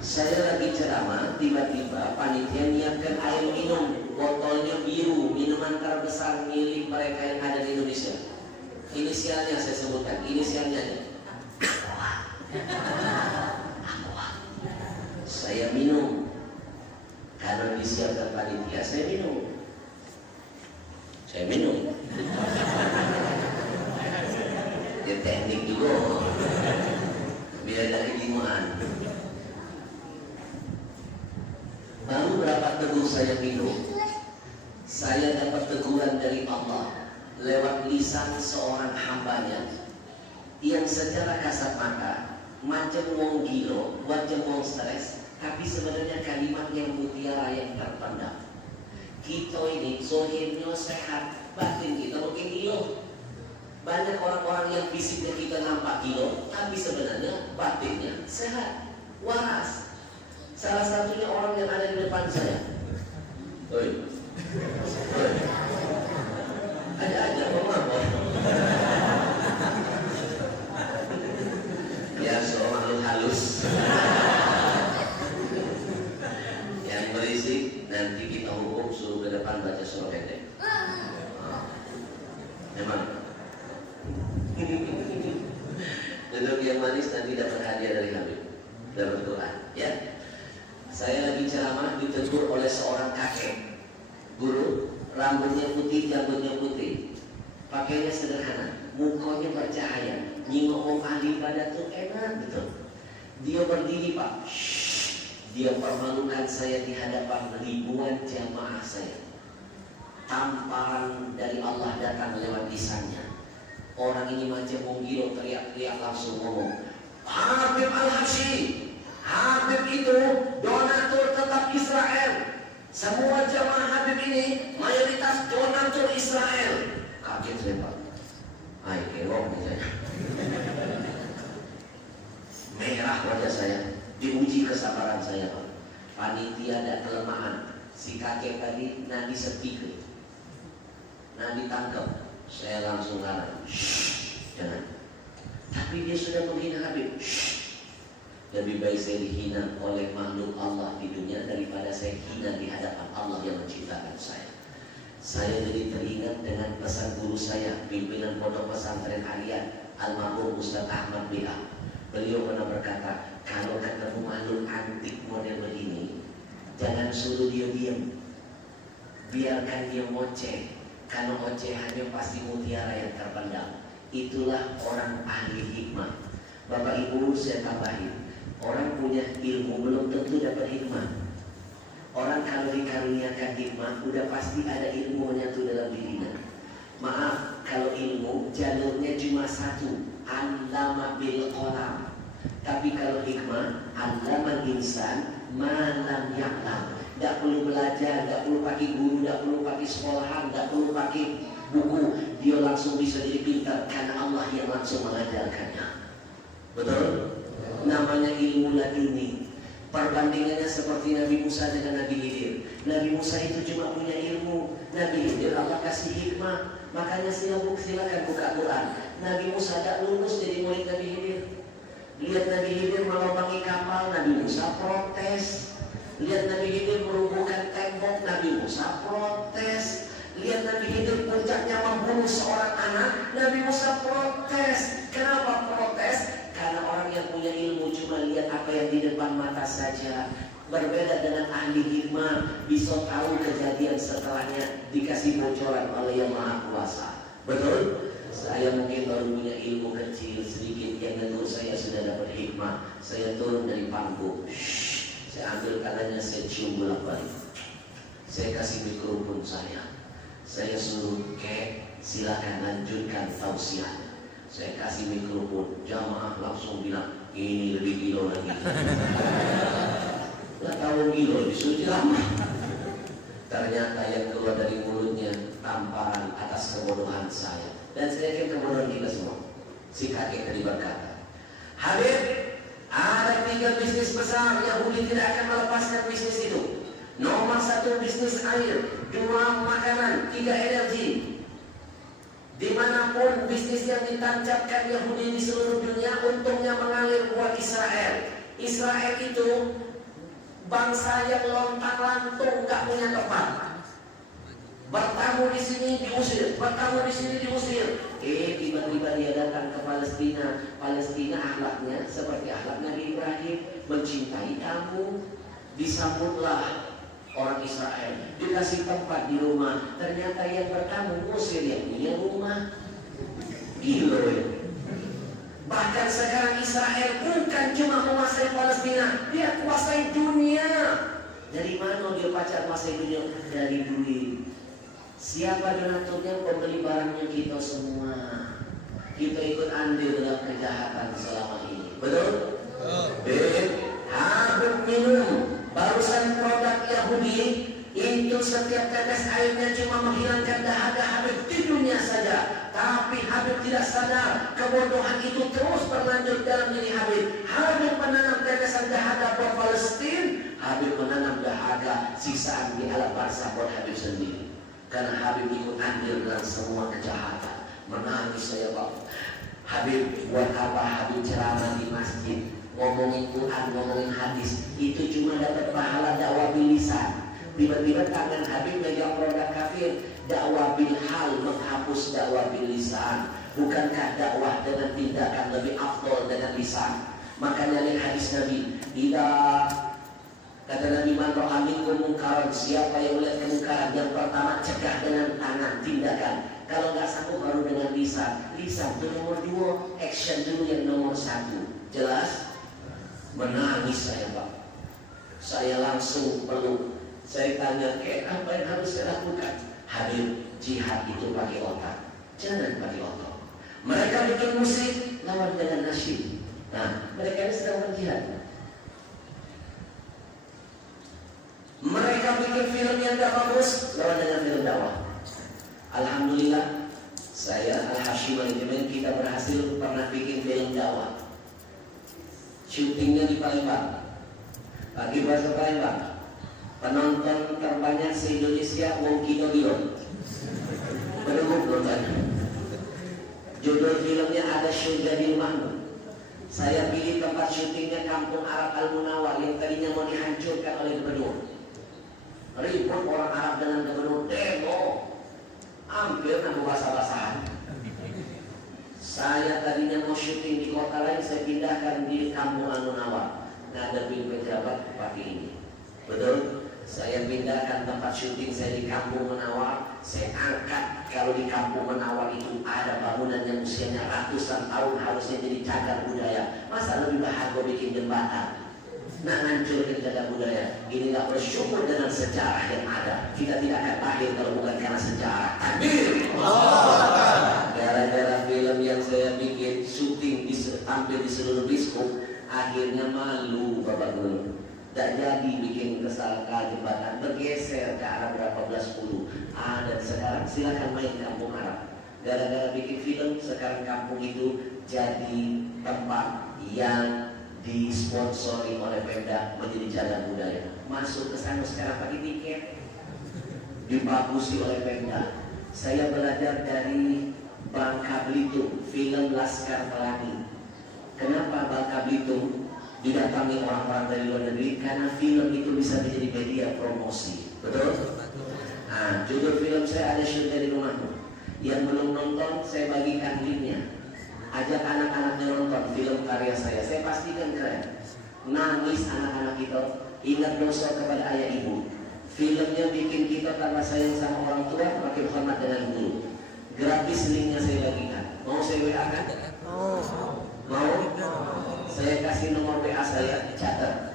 Saya lagi ceramah, tiba-tiba panitia nyiapkan air minum, botolnya biru, minuman terbesar milik mereka yang ada di Indonesia. Inisialnya saya sebutkan, inisialnya. Saya minum karena disiapkan panitia. Saya minum. Ya teknik juga, biar dari iman. Baru berapa teguh saya minum, saya dapat teguran dari Allah lewat lisan seorang hambanya yang secara kasat mata macam wong gilo, macam wong stres, tapi sebenarnya kalimat yang mutiara yang terpendam. Kita ini zohirnya sehat, batin kita mungkin gilo. Banyak orang-orang yang fisiknya kita nampak gilo, tapi sebenarnya batinnya sehat, waras. Salah satunya orang yang ada di depan saya. Oi. Ada aja ngomong. Ya seorang halus yang berisik, nanti kita hukum suruh ke depan baca surah pendek. Memang duduk yang manis nanti dapat hadiah dari Habib, dapat Quran. Ya, saya lagi ceramah ditegur oleh seorang kakek guru, rambutnya putih, janggutnya putih, pakainya sederhana, mukanya bercahaya. Nyingok ahli ibadah tuh enak betul. Dia berdiri Pak, dia permalukan saya di hadapan ribuan jamaah saya. Tamparan dari Allah datang lewat lisannya. Orang ini macam menggilo, teriak-teriak langsung ngomong, Habib Al-Habsyi, Habib itu donatur tetap Israel. Semua jamaah Habib ini mayoritas donatur Israel. Kaget saya Pak. Hai kerong misalnya. Merah wajah saya, diuji kesabaran saya Pak. Panitia ada kelemahan. Si kakek tadi nadi sepiku, nadi tangkap. Saya langsung larang. jangan. Tapi dia sudah menghina Habib. Lebih baik saya dihina oleh makhluk Allah di dunia daripada saya hina di hadapan Allah yang menciptakan saya. Saya jadi teringat dengan pesan guru saya, pimpinan Pondok Pesantren Arya, almarhum Ustaz Ahmad B.A. Beliau pernah berkata, kalau ketemu makhluk antik model begini, jangan suruh dia diam, biarkan dia ngoceh. Karena ocehannya pasti mutiara yang terpendam. Itulah orang ahli hikmah. Bapak Ibu, saya tambahin, orang punya ilmu belum tentu dapat hikmah. Orang kalau dikaruniakan hikmah, udah pasti ada ilmunya tuh dalam dirinya. Maaf, kalau ilmu jalurnya cuma satu, allama bil qalam. Tapi kalau hikmah, allama insan malam ya'lam. Tidak perlu belajar, tidak perlu pakai guru, tidak perlu pakai sekolahan, tidak perlu pakai buku. Dia langsung bisa jadi pintar karena Allah yang langsung mengajarkannya. Betul? Namanya ilmu laduni. Perbandingannya seperti Nabi Musa dengan Nabi Khidir. Nabi Musa itu cuma punya ilmu, Nabi Khidir Allah kasih hikmah. Makanya silakan buka Quran. Nabi Musa tidak lulus jadi murid Nabi Khidir. Lihat Nabi Khidir melobangi kapal, Nabi Musa protes. Lihat Nabi Khidir merubuhkan tembok, Nabi Musa protes. Lihat Nabi Khidir puncaknya membunuh seorang anak, Nabi Musa protes. Kenapa protes? Karena orang yang punya ilmu cuma lihat apa yang di depan mata saja. Berbeda dengan ahli hikmah, bisa tahu kejadian setelahnya, dikasih bocoran oleh Yang Maha Kuasa. Betul? Saya mungkin baru punya ilmu kecil sedikit, yang tentu saya sudah dapat hikmah. Saya turun dari panggung, saya ambil kanannya, saya cium bolak-balik. Saya kasih mikrofon saya suruh silakan lanjutkan tausiahnya. Saya kasih mikrofon, jamaah langsung bilang, ini lebih gila lagi. Nggak tahu gila, disuruh ceramah. Ternyata yang keluar dari mulutnya tamparan atas kebodohan saya. Dan saya yakin kebodohan kita semua. Si kakek tadi berkata, Habib, ada 3 bisnis besar, Yahudi tidak akan melepaskan bisnis itu. Nomor 1 bisnis air, 2 makanan, 3 energi. Dimanapun bisnis yang ditancapkan Yahudi di seluruh dunia, untungnya mengalir buat Israel. Israel itu bangsa yang lontang-lantung, gak punya tempat. Bertamu di sini diusir, bertamu di sini diusir. Tiba-tiba dia datang ke Palestina. Palestina akhlaknya seperti akhlak Nabi Ibrahim, mencintai tamu. Disambutlah orang Israel, dikasih tempat di rumah. Ternyata yang bertamu musir yang punya rumah. Gila ya. Bahkan sekarang Israel bukan cuma menguasai Palestina, dia kuasai dunia. Dari mana dia pacar kuasai dunia? Dari duit. Siapa donaturnya? Pembeli barangnya kita semua. Kita ikut andil dalam kejahatan selama ini. Betul? Habib minum barusan produk Yahudi itu, setiap tetes airnya cuma menghilangkan dahaga Habib di dunia saja. Tapi Habib tidak sadar kebodohan itu terus berlanjut dalam diri Habib. Habib menanam tetesan dahaga buat Palestina, Habib menanam dahaga sisaan di alam barzah buat Habib sendiri. Karena Habib ikut andil dalam semua kejahatan. Menangis saya Pak. Habib buat apa Habib ceramah di masjid, ngomongin Quran, ngomongin hadis, itu cuma dapat pahala dakwah bil lisan. Tiba-tiba tangan Habib megang produk kafir. Dakwah bil hal menghapus dakwah bil lisan. Bukankah dakwah dengan tindakan lebih afdol dengan lisan? Makanya lihat hadis Nabi, kata Nabi, man ra'a minkum munkaran, siapa yang melihat kemungkaran, yang pertama cegah dengan tangan, tindakan. Kalau nggak sanggup baru dengan lisan. Lisan itu nomor 2, action dulu yang nomor 1. Jelas? Menangis saya Pak. Saya langsung peluk. Saya tanya, apa yang harus saya lakukan? Habib, jihad itu pakai otak, jangan pakai otak. Mereka bikin musik, lawan dengan nasyid. Nah, mereka ini sedang berjihad. Mereka bikin film yang gak bagus, lawan dengan film dakwah. Alhamdulillah, saya Al-Hashim Al-Jamin, kita berhasil pernah bikin film dakwah. Syutingnya di Palembang, pagi bahasa Palembang. Penonton terbanyak se-Indonesia wong kita gila. Berhubung nonton. Judul filmnya Ada Syurga di Rumahmu. Saya pilih tempat syutingnya Kampung Arab Al-Munawwar yang tadinya mau dihancurkan oleh gubernur. Ribut orang Arab dengan gubernur, demo, hampir aku basah-basahan. Saya tadinya mau syuting di kota lain, saya pindahkan di Kampung Al-Munawwar. Ngadepin pejabat pakai ini. Betul? Saya pindahkan tempat syuting saya di Kampung Munawwar. Saya angkat kalau di Kampung Munawwar itu ada bangunan yang usianya ratusan tahun, harusnya jadi cagar budaya. Masa lebih bahagia bikin jembatan? Nah, hancurkan cagar budaya. Ini gak bersyukur dengan sejarah yang ada. Kita tidak akan lahir kalau bukan karena sejarah. Takbir! Gara-gara film yang saya bikin syuting tampil di seluruh biskop, akhirnya malu Bapak Guru. Tak jadi bikin kesalahan jembatan, bergeser ke arah berapa belas puluh. Dan sekarang silakan main Kampung Arab. Gara-gara bikin film, sekarang kampung itu jadi tempat yang disponsori oleh Pemda menjadi cagar budaya. Masuk ke sana sekarang pakai tiket, dibagusi oleh Pemda. Saya belajar dari Bangka Belitung, film Laskar Pelangi. Kenapa Bangka Belitung didatangi orang-orang dari luar negeri? Karena film itu bisa menjadi media promosi. Betul? Nah, judul film saya Ada Syurga di Rumahmu. Yang belum nonton, saya bagikan linknya. Ajak anak-anaknya nonton film karya saya. Saya pastikan keren. Nangis anak-anak kita, ingat dosa kepada ayah ibu. Filmnya bikin kita karena sayang sama orang tua, makin hormat dengan guru. Gratis, linknya saya bagikan. Mau saya WA kan? Mau? Saya kasih nomor WA saya, catat.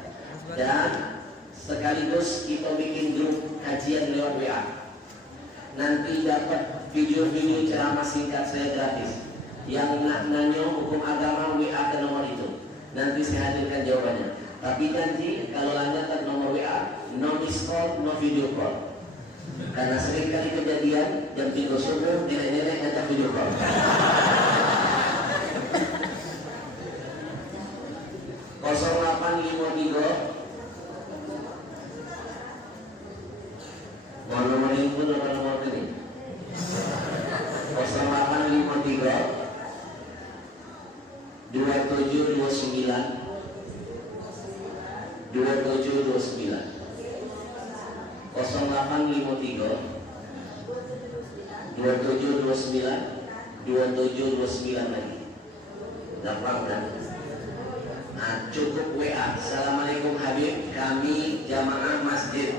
Dan sekaligus kita bikin grup kajian lewat WA. Nanti dapat video-video ceramah singkat saya gratis. Yang nanya hukum agama, WA ke nomor itu. Nanti saya hadirkan jawabannya. Tapi janji kalau lanjutkan nomor WA, no miss call, no video call. Karena sering kali kejadian jam 3 subuh nenek-nenek ngajak video call. Mau nomor handphone atau nomor ini? 0853 2729 2729 0853 2729 2729 lagi. Gampang kan? Nah, cukup WA. Assalamualaikum Habib, kami jamaah masjid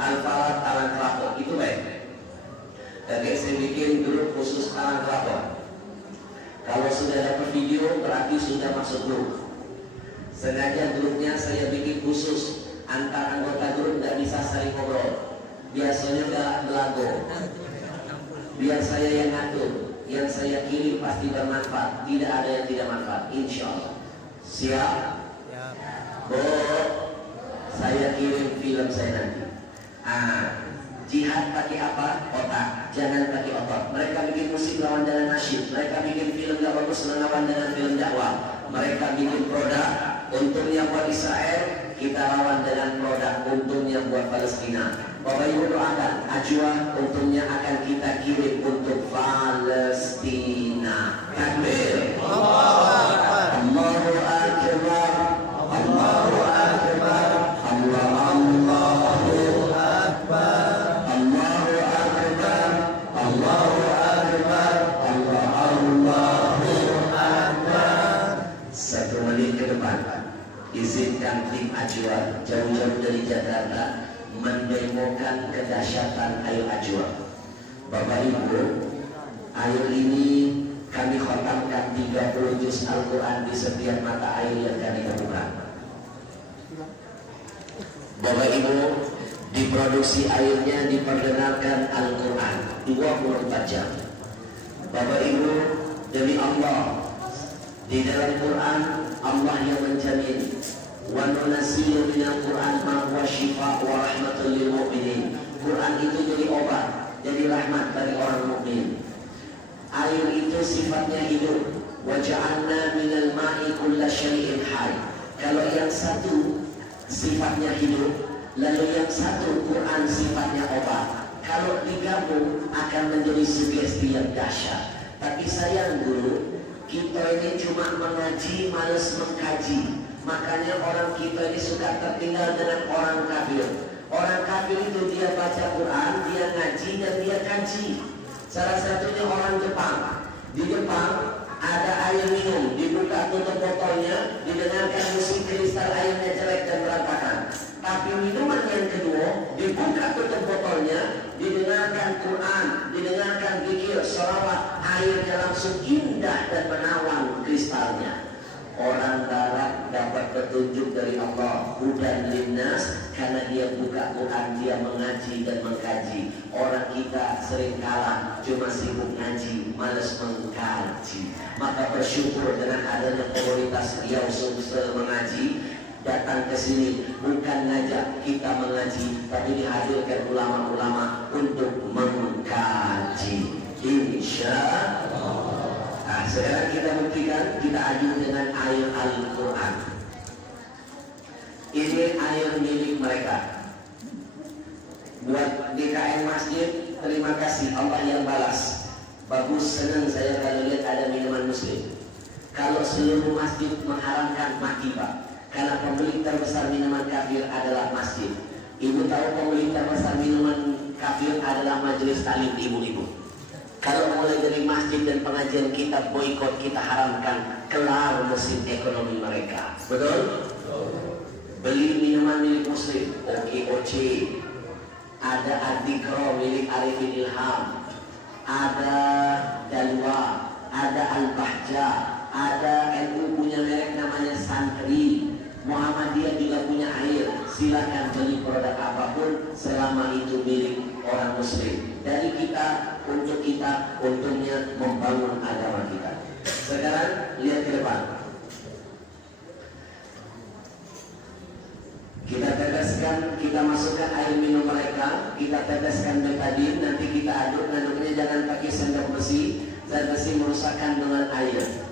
Al-Falah Talang Kelapa. Itu baik. Jadi saya bikin grup khusus Talang Kelapa. Kalau sudah dapat video berarti sudah masuk grup. Sengaja grupnya saya bikin khusus, antar anggota grup tidak bisa saling ngobrol. Biasanya nggak belago. Biar saya yang ngatur, yang saya kirim pasti bermanfaat. Tidak ada yang tidak manfaat, insya Allah. Siap? Bo, saya kirim film saya nanti. Jihad pakai apa? Otak, jangan pakai otot. Mereka bikin musik lawan dengan nasyid. Mereka bikin film gak bagus lawan dengan film dakwah. Mereka bikin produk, untungnya buat Israel, kita lawan dengan produk, untungnya buat Palestina. Bapak Ibu doakan, Ajwa untungnya akan kita kirim untuk Palestina. Takbir. Allahu Akbar. Allahu Akbar. Allahu Akbar. Allahu Akbar. Allahu Akbar. Allahu Akbar. 1 menit ke depan, izinkan tim Ajwa jauh-jauh dari Jakarta mendemokan kedahsyatan air Ajwa. Bapak Ibu, air ini kami khatamkan 30 juz Al-Quran di setiap mata air yang kami temukan. Bapak Ibu, diproduksi airnya diperdengarkan Al-Quran 24 jam. Bapak Ibu, demi Allah, di dalam Quran Allah yang menjamin, wa nunazzilu minal Qur'an ma huwa shifaa wa rahmatul lil mu'minin. Quran itu jadi obat, jadi rahmat bagi orang mukmin. Air itu sifatnya hidup. Wa ja'alna minal ma'i kulla syai'in hayy. Kalau yang satu sifatnya hidup, lalu yang satu Quran sifatnya obat. kalau digabung akan menjadi sugesti yang dahsyat. Tapi sayang guru, kita ini cuma mengaji, males mengkaji. Makanya orang kita ini suka tertinggal dengan orang kafir. Orang kafir itu dia baca Quran, dia ngaji dan dia kaji. Salah satunya orang Jepang. Di Jepang ada air minum, dibuka tutup botolnya, didengarkan musik kristal, airnya jelek dan berantakan. Tapi minuman yang kedua, dibuka tutup botolnya, didengarkan Quran, didengarkan zikir, sholawat, airnya langsung indah dan menawan kristalnya. Orang barat dapat petunjuk dari Allah, hudan linnas, karena dia buka Quran, dia mengaji dan mengkaji. Orang kita sering kalah, cuma sibuk ngaji, malas mengkaji. Maka bersyukur dengan adanya komunitas Riau Sumsel mengaji, datang ke sini bukan ngajak kita mengaji, tapi dihadirkan ulama-ulama untuk mengkaji. Insya Allah. Nah, sekarang kita buktikan, kita adu dengan air Al-Quran. Ini air milik mereka. Buat DKM Masjid, terima kasih, Allah yang balas. Bagus, senang saya kalau lihat ada minuman muslim. Kalau seluruh masjid mengharamkan, mati Pak. Karena pemilik terbesar minuman kafir adalah masjid. Ibu tahu pemilik terbesar minuman kafir adalah majelis taklim ibu-ibu. Kalau mulai dari masjid dan pengajian kita boikot, kita haramkan, kelar mesin ekonomi mereka. Betul? Beli minuman milik muslim, OKOC, ada Adikro milik Arifin Ilham, ada Dalwa, ada Al-Bahjah, ada NU punya merek namanya Santri, Muhammadiyah juga punya air. Silakan beli produk apapun selama itu milik orang muslim. Dari kita, untuk kita, untungnya membangun agama kita. Sekarang lihat ke depan. Kita teteskan, kita masukkan air minum mereka, kita teteskan betadin, nanti kita aduk, ngaduknya jangan pakai sendok besi, dan besi merusakkan dengan air.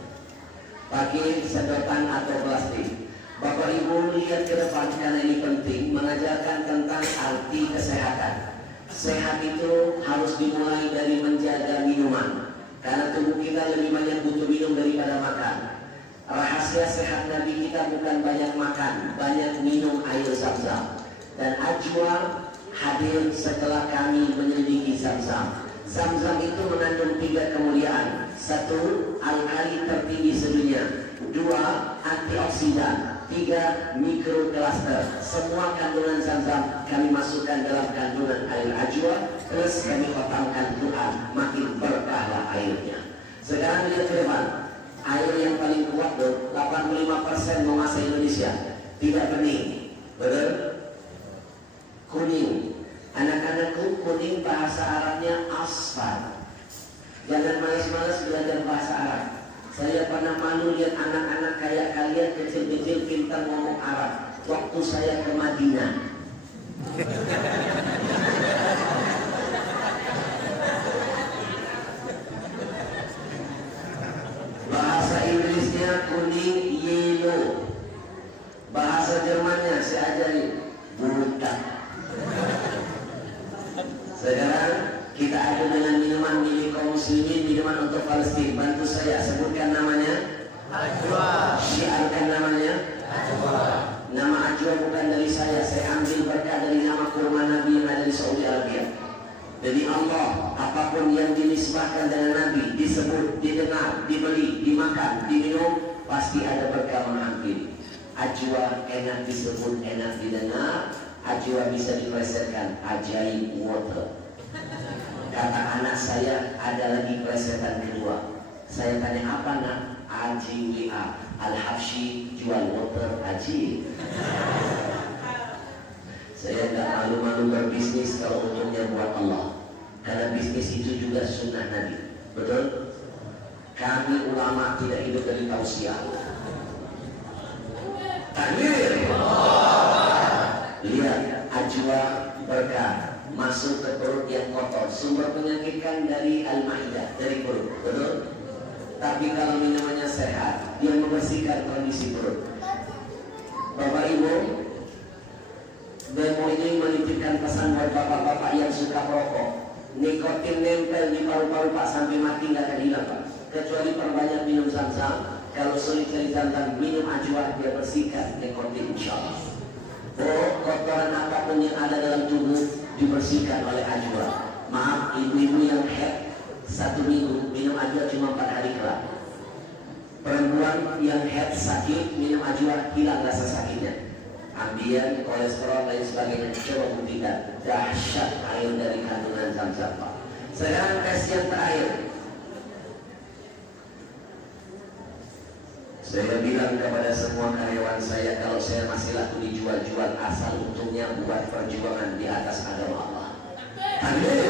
Pakai sedotan atau plastik. Bapak Ibu lihat ke depan karena ini penting, mengajarkan tentang arti kesehatan. Sehat itu harus dimulai dari menjaga minuman, karena tubuh kita lebih banyak butuh minum daripada makan. Rahasia sehat Nabi kita bukan banyak makan, banyak minum air Zam-Zam. Dan Ajwa hadir setelah kami menyelidiki Zam-Zam. Zam-Zam itu mengandung 3 kemuliaan. 1. Alkali tertinggi sedunia. 2. Antioksidan. 3. Mikroklaster. Semua kandungan Zam-Zam kami masukkan dalam kandungan air Ajwa, terus kami otamkan Quran, makin berkahlah airnya. Sekarang lihat ke depan. Air yang paling kuat tuh 85% menguasai Indonesia, tidak bening, betul? Kuning. Anak-anakku, kuning bahasa Arabnya asfar. Jangan malas-malas belajar bahasa Arab. Saya pernah malu lihat anak-anak kayak kalian kecil-kecil pintar ngomong Arab waktu saya ke Madinah. Bahasa Inggrisnya kuning, yellow. Bahasa Jermannya saya ajari, budak. Sekarang kita ada dengan minuman milik kaum muslimin, minuman untuk Palestina. Bantu saya sebutkan namanya. Ajwa. Syiarkan namanya. Ajwa. Nama Ajwa bukan dari saya ambil berkah dari nama kurma Nabi yang ada di Saudi Arabia. Jadi Allah, apapun yang dinisbahkan dengan Nabi, disebut, didengar, dibeli, dimakan, diminum, pasti ada berkah menghampiri. Ajwa enak disebut, enak didengar. Ajwa bisa diplesetkan, ajaib water. Kata anak saya, ada lagi plesetan kedua. Saya tanya, apa nak? AJWA, Al-Habsyi jual water Aji. Saya tidak malu-malu berbisnis kalau untungnya buat Allah, karena bisnis itu juga sunnah Nabi. Betul? Kami ulama tidak hidup dari tausiah. Takbir. Lihat, Ajwa berkah masuk ke perut yang kotor. Sumber penyakit kan dari Al-Maidah, dari perut. Betul? Tapi kalau minumannya sehat, dia membersihkan kondisi perut. Bapak Ibu, Memo ini menitipkan pesan buat bapak-bapak yang suka merokok. Nikotin nempel di paru-paru Pak sampai mati nggak akan hilang Pak. Kecuali perbanyak minum zam-zam. Kalau sulit cari zam-zam, minum ajwa, dia bersihkan nikotin insyaallah. Oh, kotoran apapun yang ada dalam tubuh dibersihkan oleh ajwa. Maaf, ibu-ibu yang head 1 minggu minum ajwa cuma 4 hari kelak. Perempuan yang head sakit minum ajwa hilang rasa sakitnya. Ambien, kolesterol, lain sebagainya. Coba buktikan dahsyat air dari kandungan zam-zam Pak. Sekarang tes yang terakhir. Saya bilang kepada semua karyawan saya, kalau saya masih laku dijual-jual, asal untungnya buat perjuangan di atas agama Allah. Amin.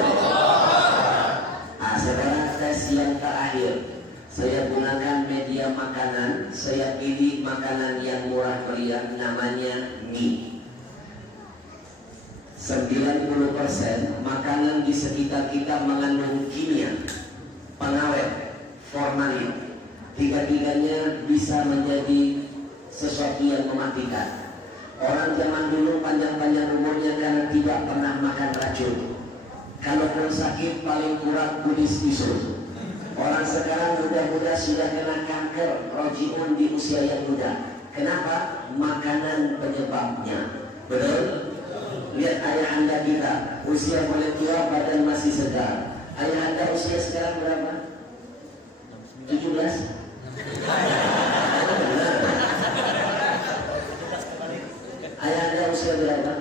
Sekarang tes yang terakhir. Saya gunakan media makanan, saya pilih makanan yang murah meriah, namanya mie. 90% makanan di sekitar kita mengandung kimia, pengawet, formalin. Tiga-tiganya bisa menjadi sesuatu yang mematikan. Orang zaman dulu panjang-panjang umurnya karena tidak pernah makan racun. Kalaupun sakit paling kurang kudis bisul. Orang sekarang muda-muda sudah kena kanker rojiun di usia yang muda. Kenapa? Makanan penyebabnya. Betul? Lihat ayah anda kita, usia mulai tua, badan masih segar. Ayah anda usia sekarang berapa? 17? Ayah anda usia berapa?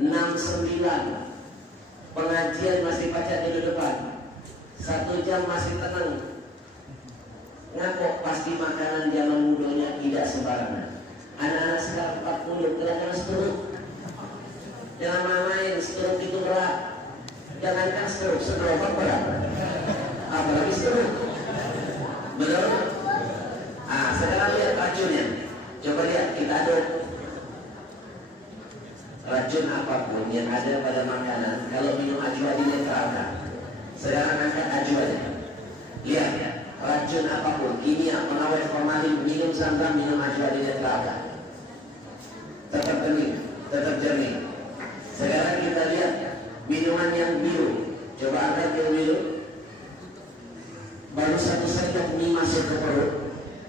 69. Pengajian masih baca di depan. 1 jam masih tenang. Ngaku pasti makanan zaman mudanya tidak sembarangan. Anak-anak sekarang 40 kelihatan stroke. Jangan main, stroke itu berat. Jangankan stroke berat. Apalagi stroke. Betul? Sekarang lihat racunnya. Coba lihat, kita aduk. Racun apapun yang ada pada makanan, kalau minum ajwa dinetralkan. Sekarang angkat ajwanya. Lihat, racun apapun, kimia, pengawet, formalin, minum zam-zam, minum ajwa dinetralkan. Tetap bening, tetap jernih. Sekarang kita lihat minuman yang biru. Coba angkat yang biru. Baru 1 sendok mie masuk ke perut.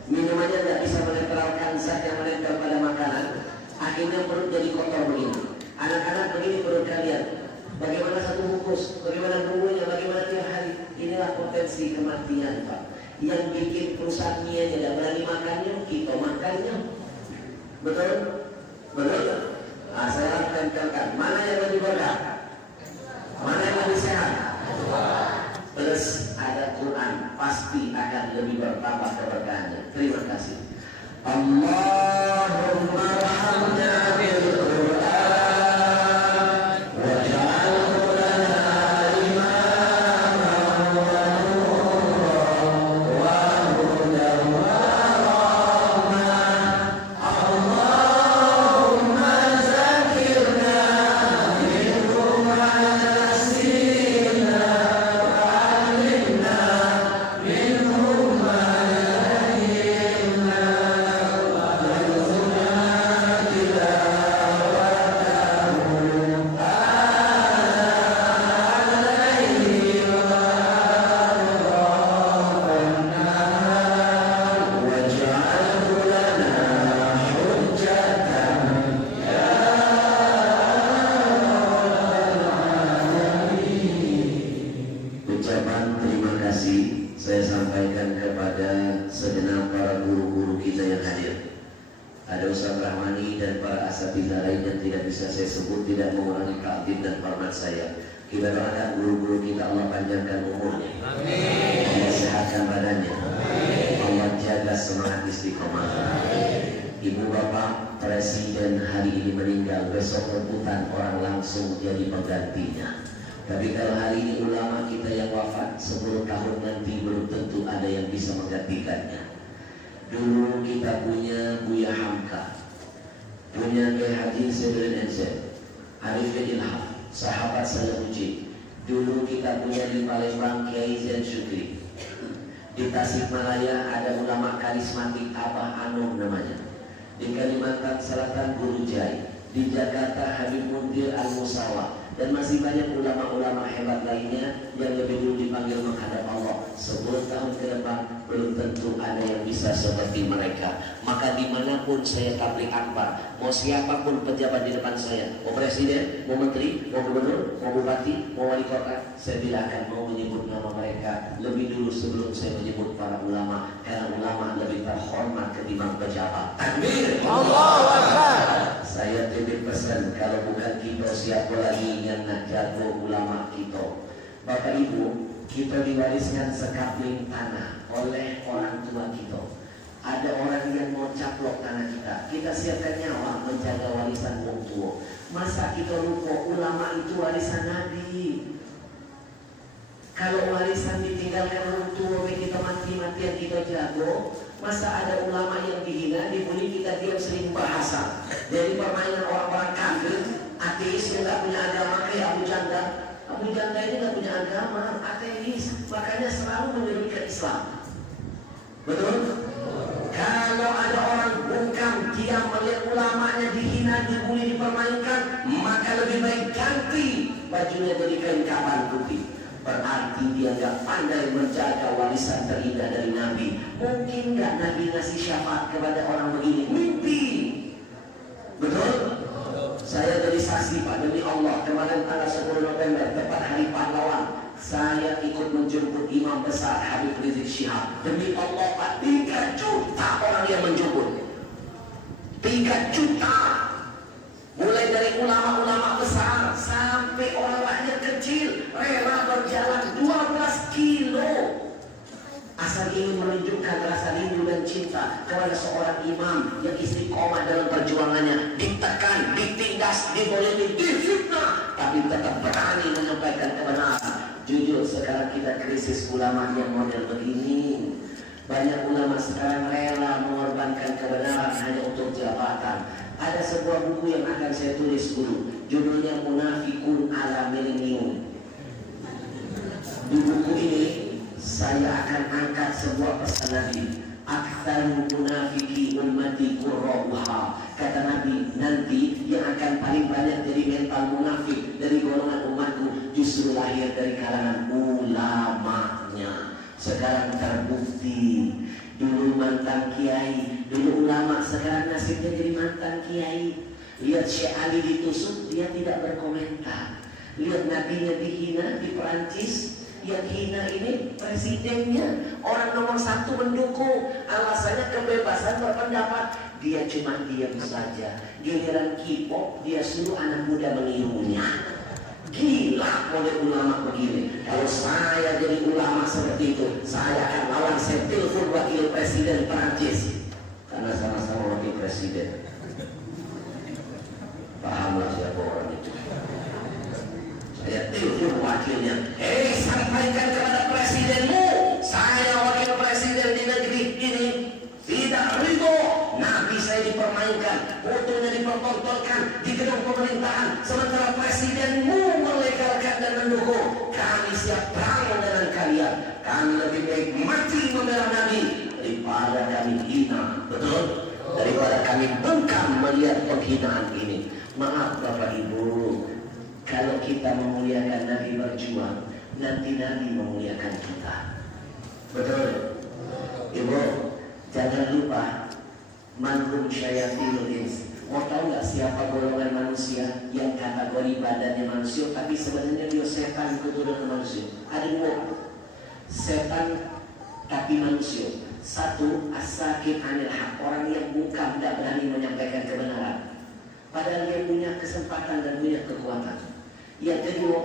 Minumannya tidak bisa menetralkan zat yang menempel pada makanan. Akhirnya perut jadi kotor begini. Anak-anak begini perut kalian. Bagaimana 1 bungkus, bagaimana bumbunya, bagaimana tiap hari. Inilah potensi kematian Pak. Yang bikin perusahaan mie tidak berani makannya, kita makannya. Betul? Betul? Saya tempelkan. Mana yang lebih berkah? Mana yang lebih sehat? Plus ada Quran, pasti akan lebih bertambah keberkahannya. Terima kasih. Allahumma arhamna bil Quran waj'alhu lana imaman wa nuran wa hudan wa rahmah. Allahumma zakirna minhu ma nasina wa 'allimna minhu ma jahilna. Ucapan terima kasih saya sampaikan kepada segenap para guru-guru kita yang hadir. Ada Ustaz Rahmani dan para asatidz lain yang tidak bisa saya sebut, tidak mengurangi ta'zim dan hormat saya. Kita doakan guru-guru kita Allah panjangkan umurnya. Amin. Allah sehatkan badannya. Amin. Allah jaga semangat istiqomah. Ibu bapak presiden hari ini meninggal, besok rebutan orang langsung jadi penggantinya. Tapi kalau hari ini ulama kita yang wafat, 10 tahun nanti belum tentu ada yang bisa menggantikannya. Dulu kita punya Buya Hamka, punya Kiai Haji Sayyidul NZ, Arifin Ilham, sahabat saya uji. Dulu kita punya di Palembang Kiai Zain Syukri. Di Tasikmalaya ada ulama karismatik Abah Anum namanya. Di Kalimantan Selatan Guru Jai. di Jakarta Habib Muntir Al-Musawa, dan masih banyak ulama-ulama hebat lainnya yang lebih dulu dipanggil menghadap Allah. 10 tahun ke depan belum tentu ada yang bisa seperti mereka. Maka dimanapun saya tabligh akbar, mau siapapun pejabat di depan saya, mau presiden, mau menteri, mau gubernur, mau bupati, mau wali kota, saya tidak akan mau menyebut nama mereka lebih dulu sebelum saya menyebut para ulama, karena ulama lebih terhormat ketimbang pejabat. Takbir! Allahu Akbar! Saya titip pesan, kalau bukan kita siapa lagi yang nak jago ulama kita. Bapak Ibu, kita diwariskan sekapling tanah oleh orang tua kita. Ada orang yang mau caplok tanah kita, kita siapkan nyawa menjaga warisan orang tua. Masa kita lupa ulama itu warisan Nabi? Kalau warisan ditinggalkan orang tua, kita mati-matian kita jago. Masa ada ulama yang dihina, dibully, kita diam sering bahasa. Jadi permainan orang-orang kafir, ateis yang gak punya agama kayak Abu Janda. Abu Janda ini gak punya agama, ateis, makanya selalu menyeru ke Islam. Betul? Kalau ada orang bungkam, dia melihat ulamanya dihina, dibully, dipermainkan, maka lebih baik ganti bajunya jadi kain kapan putih. Berarti dia gak pandai menjaga warisan terindah dari Nabi. Mungkin gak Nabi ngasih syafaat kepada orang begini? Mimpi. Betul? Saya jadi saksi Pak, demi Allah, kemarin tanggal 10 November, tepat hari pahlawan, saya ikut menjemput imam besar Habib Rizik Syihab. Demi Allah Pak, 3 juta orang yang menjemput. 3 juta. Mulai dari ulama-ulama besar sampai orang rakyat kecil rela berjalan 12 kilo asal ingin menunjukkan rasa rindu dan cinta kepada seorang imam yang istiqomah dalam perjuangannya, ditekan, ditindas, dibolimi, difitnah, tapi tetap berani menyampaikan kebenaran. Jujur sekarang kita krisis ulama yang model begini. Banyak ulama sekarang rela mengorbankan kebenaran hanya untuk jabatan. Ada sebuah buku yang akan saya tulis dulu, judulnya Munafikun ala Milenium. Di buku ini saya akan angkat sebuah pesan Nabi. Aktsarul munafiki ummati qurra'uha. Kata Nabi, nanti yang akan paling banyak jadi mental munafik dari golongan umatku justru lahir dari kalangan ulamanya. Sekarang terbukti. Dulu mantan kiai, dulu ulama, sekarang nasibnya jadi mantan kiai. Lihat Syekh Ali ditusuk, dia tidak berkomentar. Lihat nabinya dihina di Perancis, yang hina ini presidennya, orang nomor 1 mendukung, alasannya kebebasan berpendapat. Dia cuma diam saja. Giliran K-pop, dia suruh anak muda menirunya. Gila oleh ulama begini. Kalau saya jadi ulama seperti itu, saya akan lawan, saya telepon wakil presiden Perancis, karena sama-sama wakil presiden. Pahamlah siapa orang itu. Saya telepon wakilnya, sampaikan kepada presidenmu, saya wakil presiden di negeri ini tidak ridho Nabi saya dipermainkan, fotonya dipertontonkan di gedung pemerintahan, sementara presidenmu melegalkan dan mendukung. Kami siap perang dengan kalian. Kami lebih baik mati membela Nabi daripada kami hina. Betul? Daripada kami bengkam melihat penghinaan ini. Maaf Bapak Ibu, kalau kita memuliakan Nabi berjuang, nanti Nabi memuliakan kita. Betul? Ibu, jangan lupa manhum syayatinul ins. Mau tahu nggak siapa golongan manusia yang kategori badannya manusia tapi sebenarnya dia setan keturunan manusia? Ada 2. Setan tapi manusia. 1, as-sakit anil haq, orang yang bukan, tidak berani menyampaikan kebenaran padahal dia punya kesempatan dan punya kekuatan. Yang kedua,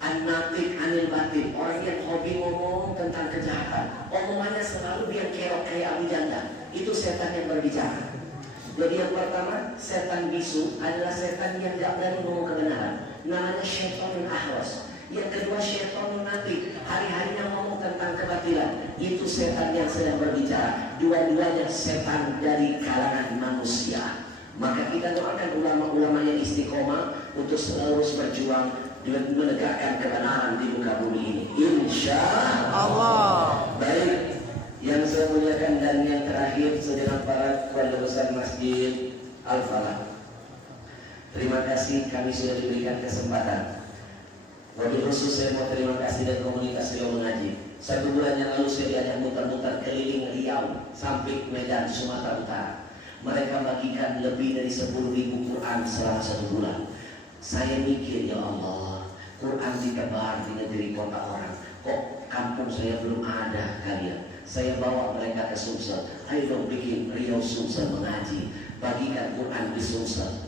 an-natiq anil batin, orang yang hobi ngomong tentang kejahatan, omongannya selalu biar kerok kayak Abu Janda. Itu setan yang berbicara. Jadi yang pertama, setan bisu adalah setan yang tidak berani ngomong kebenaran, namanya syaitanul ahwas. Yang kedua, syaitanul natiq, hari-harinya ngomong tentang kebatilan. Itu setan yang sedang berbicara. Dua-duanya setan dari kalangan manusia. Maka kita doakan ulama-ulama yang istiqomah untuk selalu berjuang menegakkan kebenaran di muka bumi ini, insya Allah. Baik, yang saya muliakan dan yang terakhir, segenap para keluarga besar masjid Al-Falah. Terima kasih kami sudah diberikan kesempatan. Wabil khusus saya mau terima kasih dan komunitas Riau Mengaji. 1 bulan yang lalu saya diajak muter-muter keliling Riau sampai Medan, Sumatera Utara. Mereka bagikan lebih dari 10.000 Quran selama 1 bulan. Saya mikir, ya Allah, Quran ditebar di negeri kota orang, kok kampung saya belum ada kalian. Saya bawa mereka ke Sumsel. Ayo dong bikin Riau Sumsel Mengaji, bagikan Quran di Sumsel,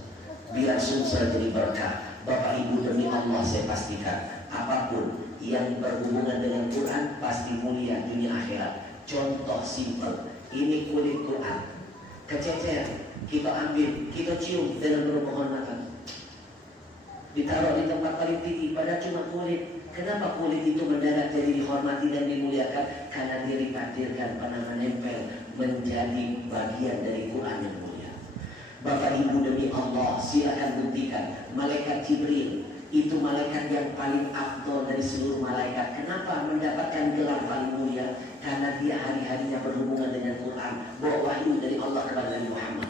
biar Sumsel jadi berkah. Bapak Ibu, demi Allah saya pastikan apapun yang berhubungan dengan Quran pasti mulia dunia akhirat. Contoh simpel, ini kulit Quran kececer, kita ambil, kita cium dengan penuh penghormatan, ditaruh di tempat paling tinggi, padahal cuma kulit. Kenapa kulit itu mendadak jadi dihormati dan dimuliakan? Karena dia ditakdirkan pernah menempel menjadi bagian dari Quran yang mulia. Bapak Ibu, demi Allah silakan buktikan, malaikat Jibril itu malaikat yang paling afdol dari seluruh malaikat. Kenapa mendapatkan gelar paling mulia? Karena dia hari-harinya berhubungan dengan Quran, bawa wahyu dari Allah kepada Nabi Muhammad.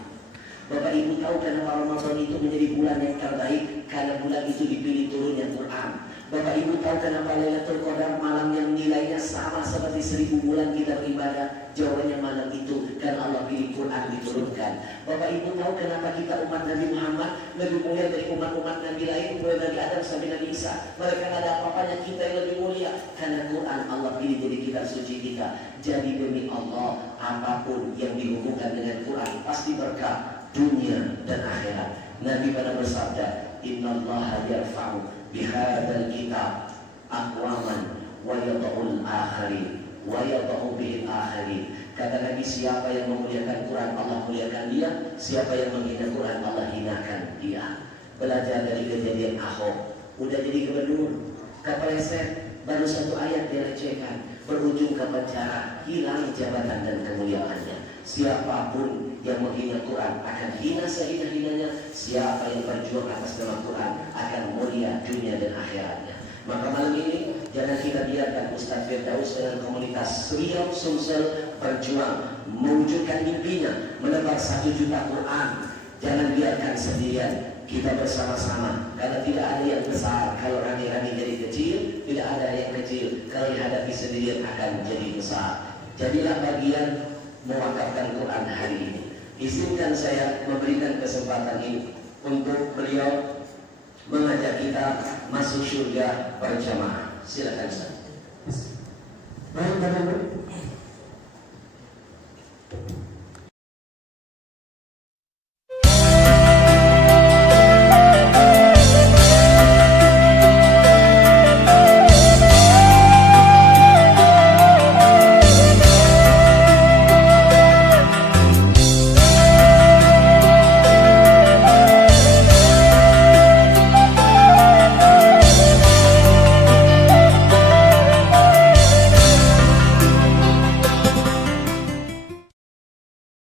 Bapak Ibu tahu kenapa Ramadan itu menjadi bulan yang terbaik? Karena bulan itu dipilih turunnya Quran. Bapak Ibu tahu kenapa Lailatul Qadar malam yang nilainya sama seperti 1000 bulan kita beribadah? Jawabannya malam itu karena Allah pilih Quran diturunkan. Bapak Ibu tahu kenapa kita umat Nabi Muhammad lebih mulia dari umat-umat Nabi lain, mulai dari Adam sampai Nabi Isa? Mereka tidak ada apa-apanya, kita yang lebih mulia karena Quran Allah pilih jadi kitab suci kita. Jadi demi Allah, apapun yang dihubungkan dengan Quran pasti berkah dunia dan akhirat. Nabi pada bersabda, Innallaha yarfa'u bihadzal kitab aqwaman wa yad'ul akharin wa yad'u bil akharin. Kata Nabi, siapa yang memuliakan Quran Allah muliakan dia, siapa yang menghina Quran Allah hinakan dia. Belajar dari kejadian Ahok, udah jadi gubernur, kepleset, baru 1 ayat dilecehkan, berujung ke penjara, hilang jabatan dan kemuliaannya. Siapapun yang menghina Quran akan hina sehina-hinanya. Siapa yang berjuang atas nama Quran akan mulia dunia dan akhiratnya. Maka malam ini jangan kita biarkan Ustaz Firdaus dengan komunitas Riau Sumsel berjuang mewujudkan mimpinya menebar 1 juta Quran. Jangan biarkan sendirian, kita bersama-sama. Karena tidak ada yang besar kalau rame-rame jadi kecil, tidak ada yang kecil kalau dihadapi sendirian akan jadi besar. Jadilah bagian mewakafkan Quran hari ini. Izinkan saya memberikan kesempatan ini untuk beliau mengajak kita masuk surga berjamaah. Silakan Ustaz. Baik, Bapak Ibu.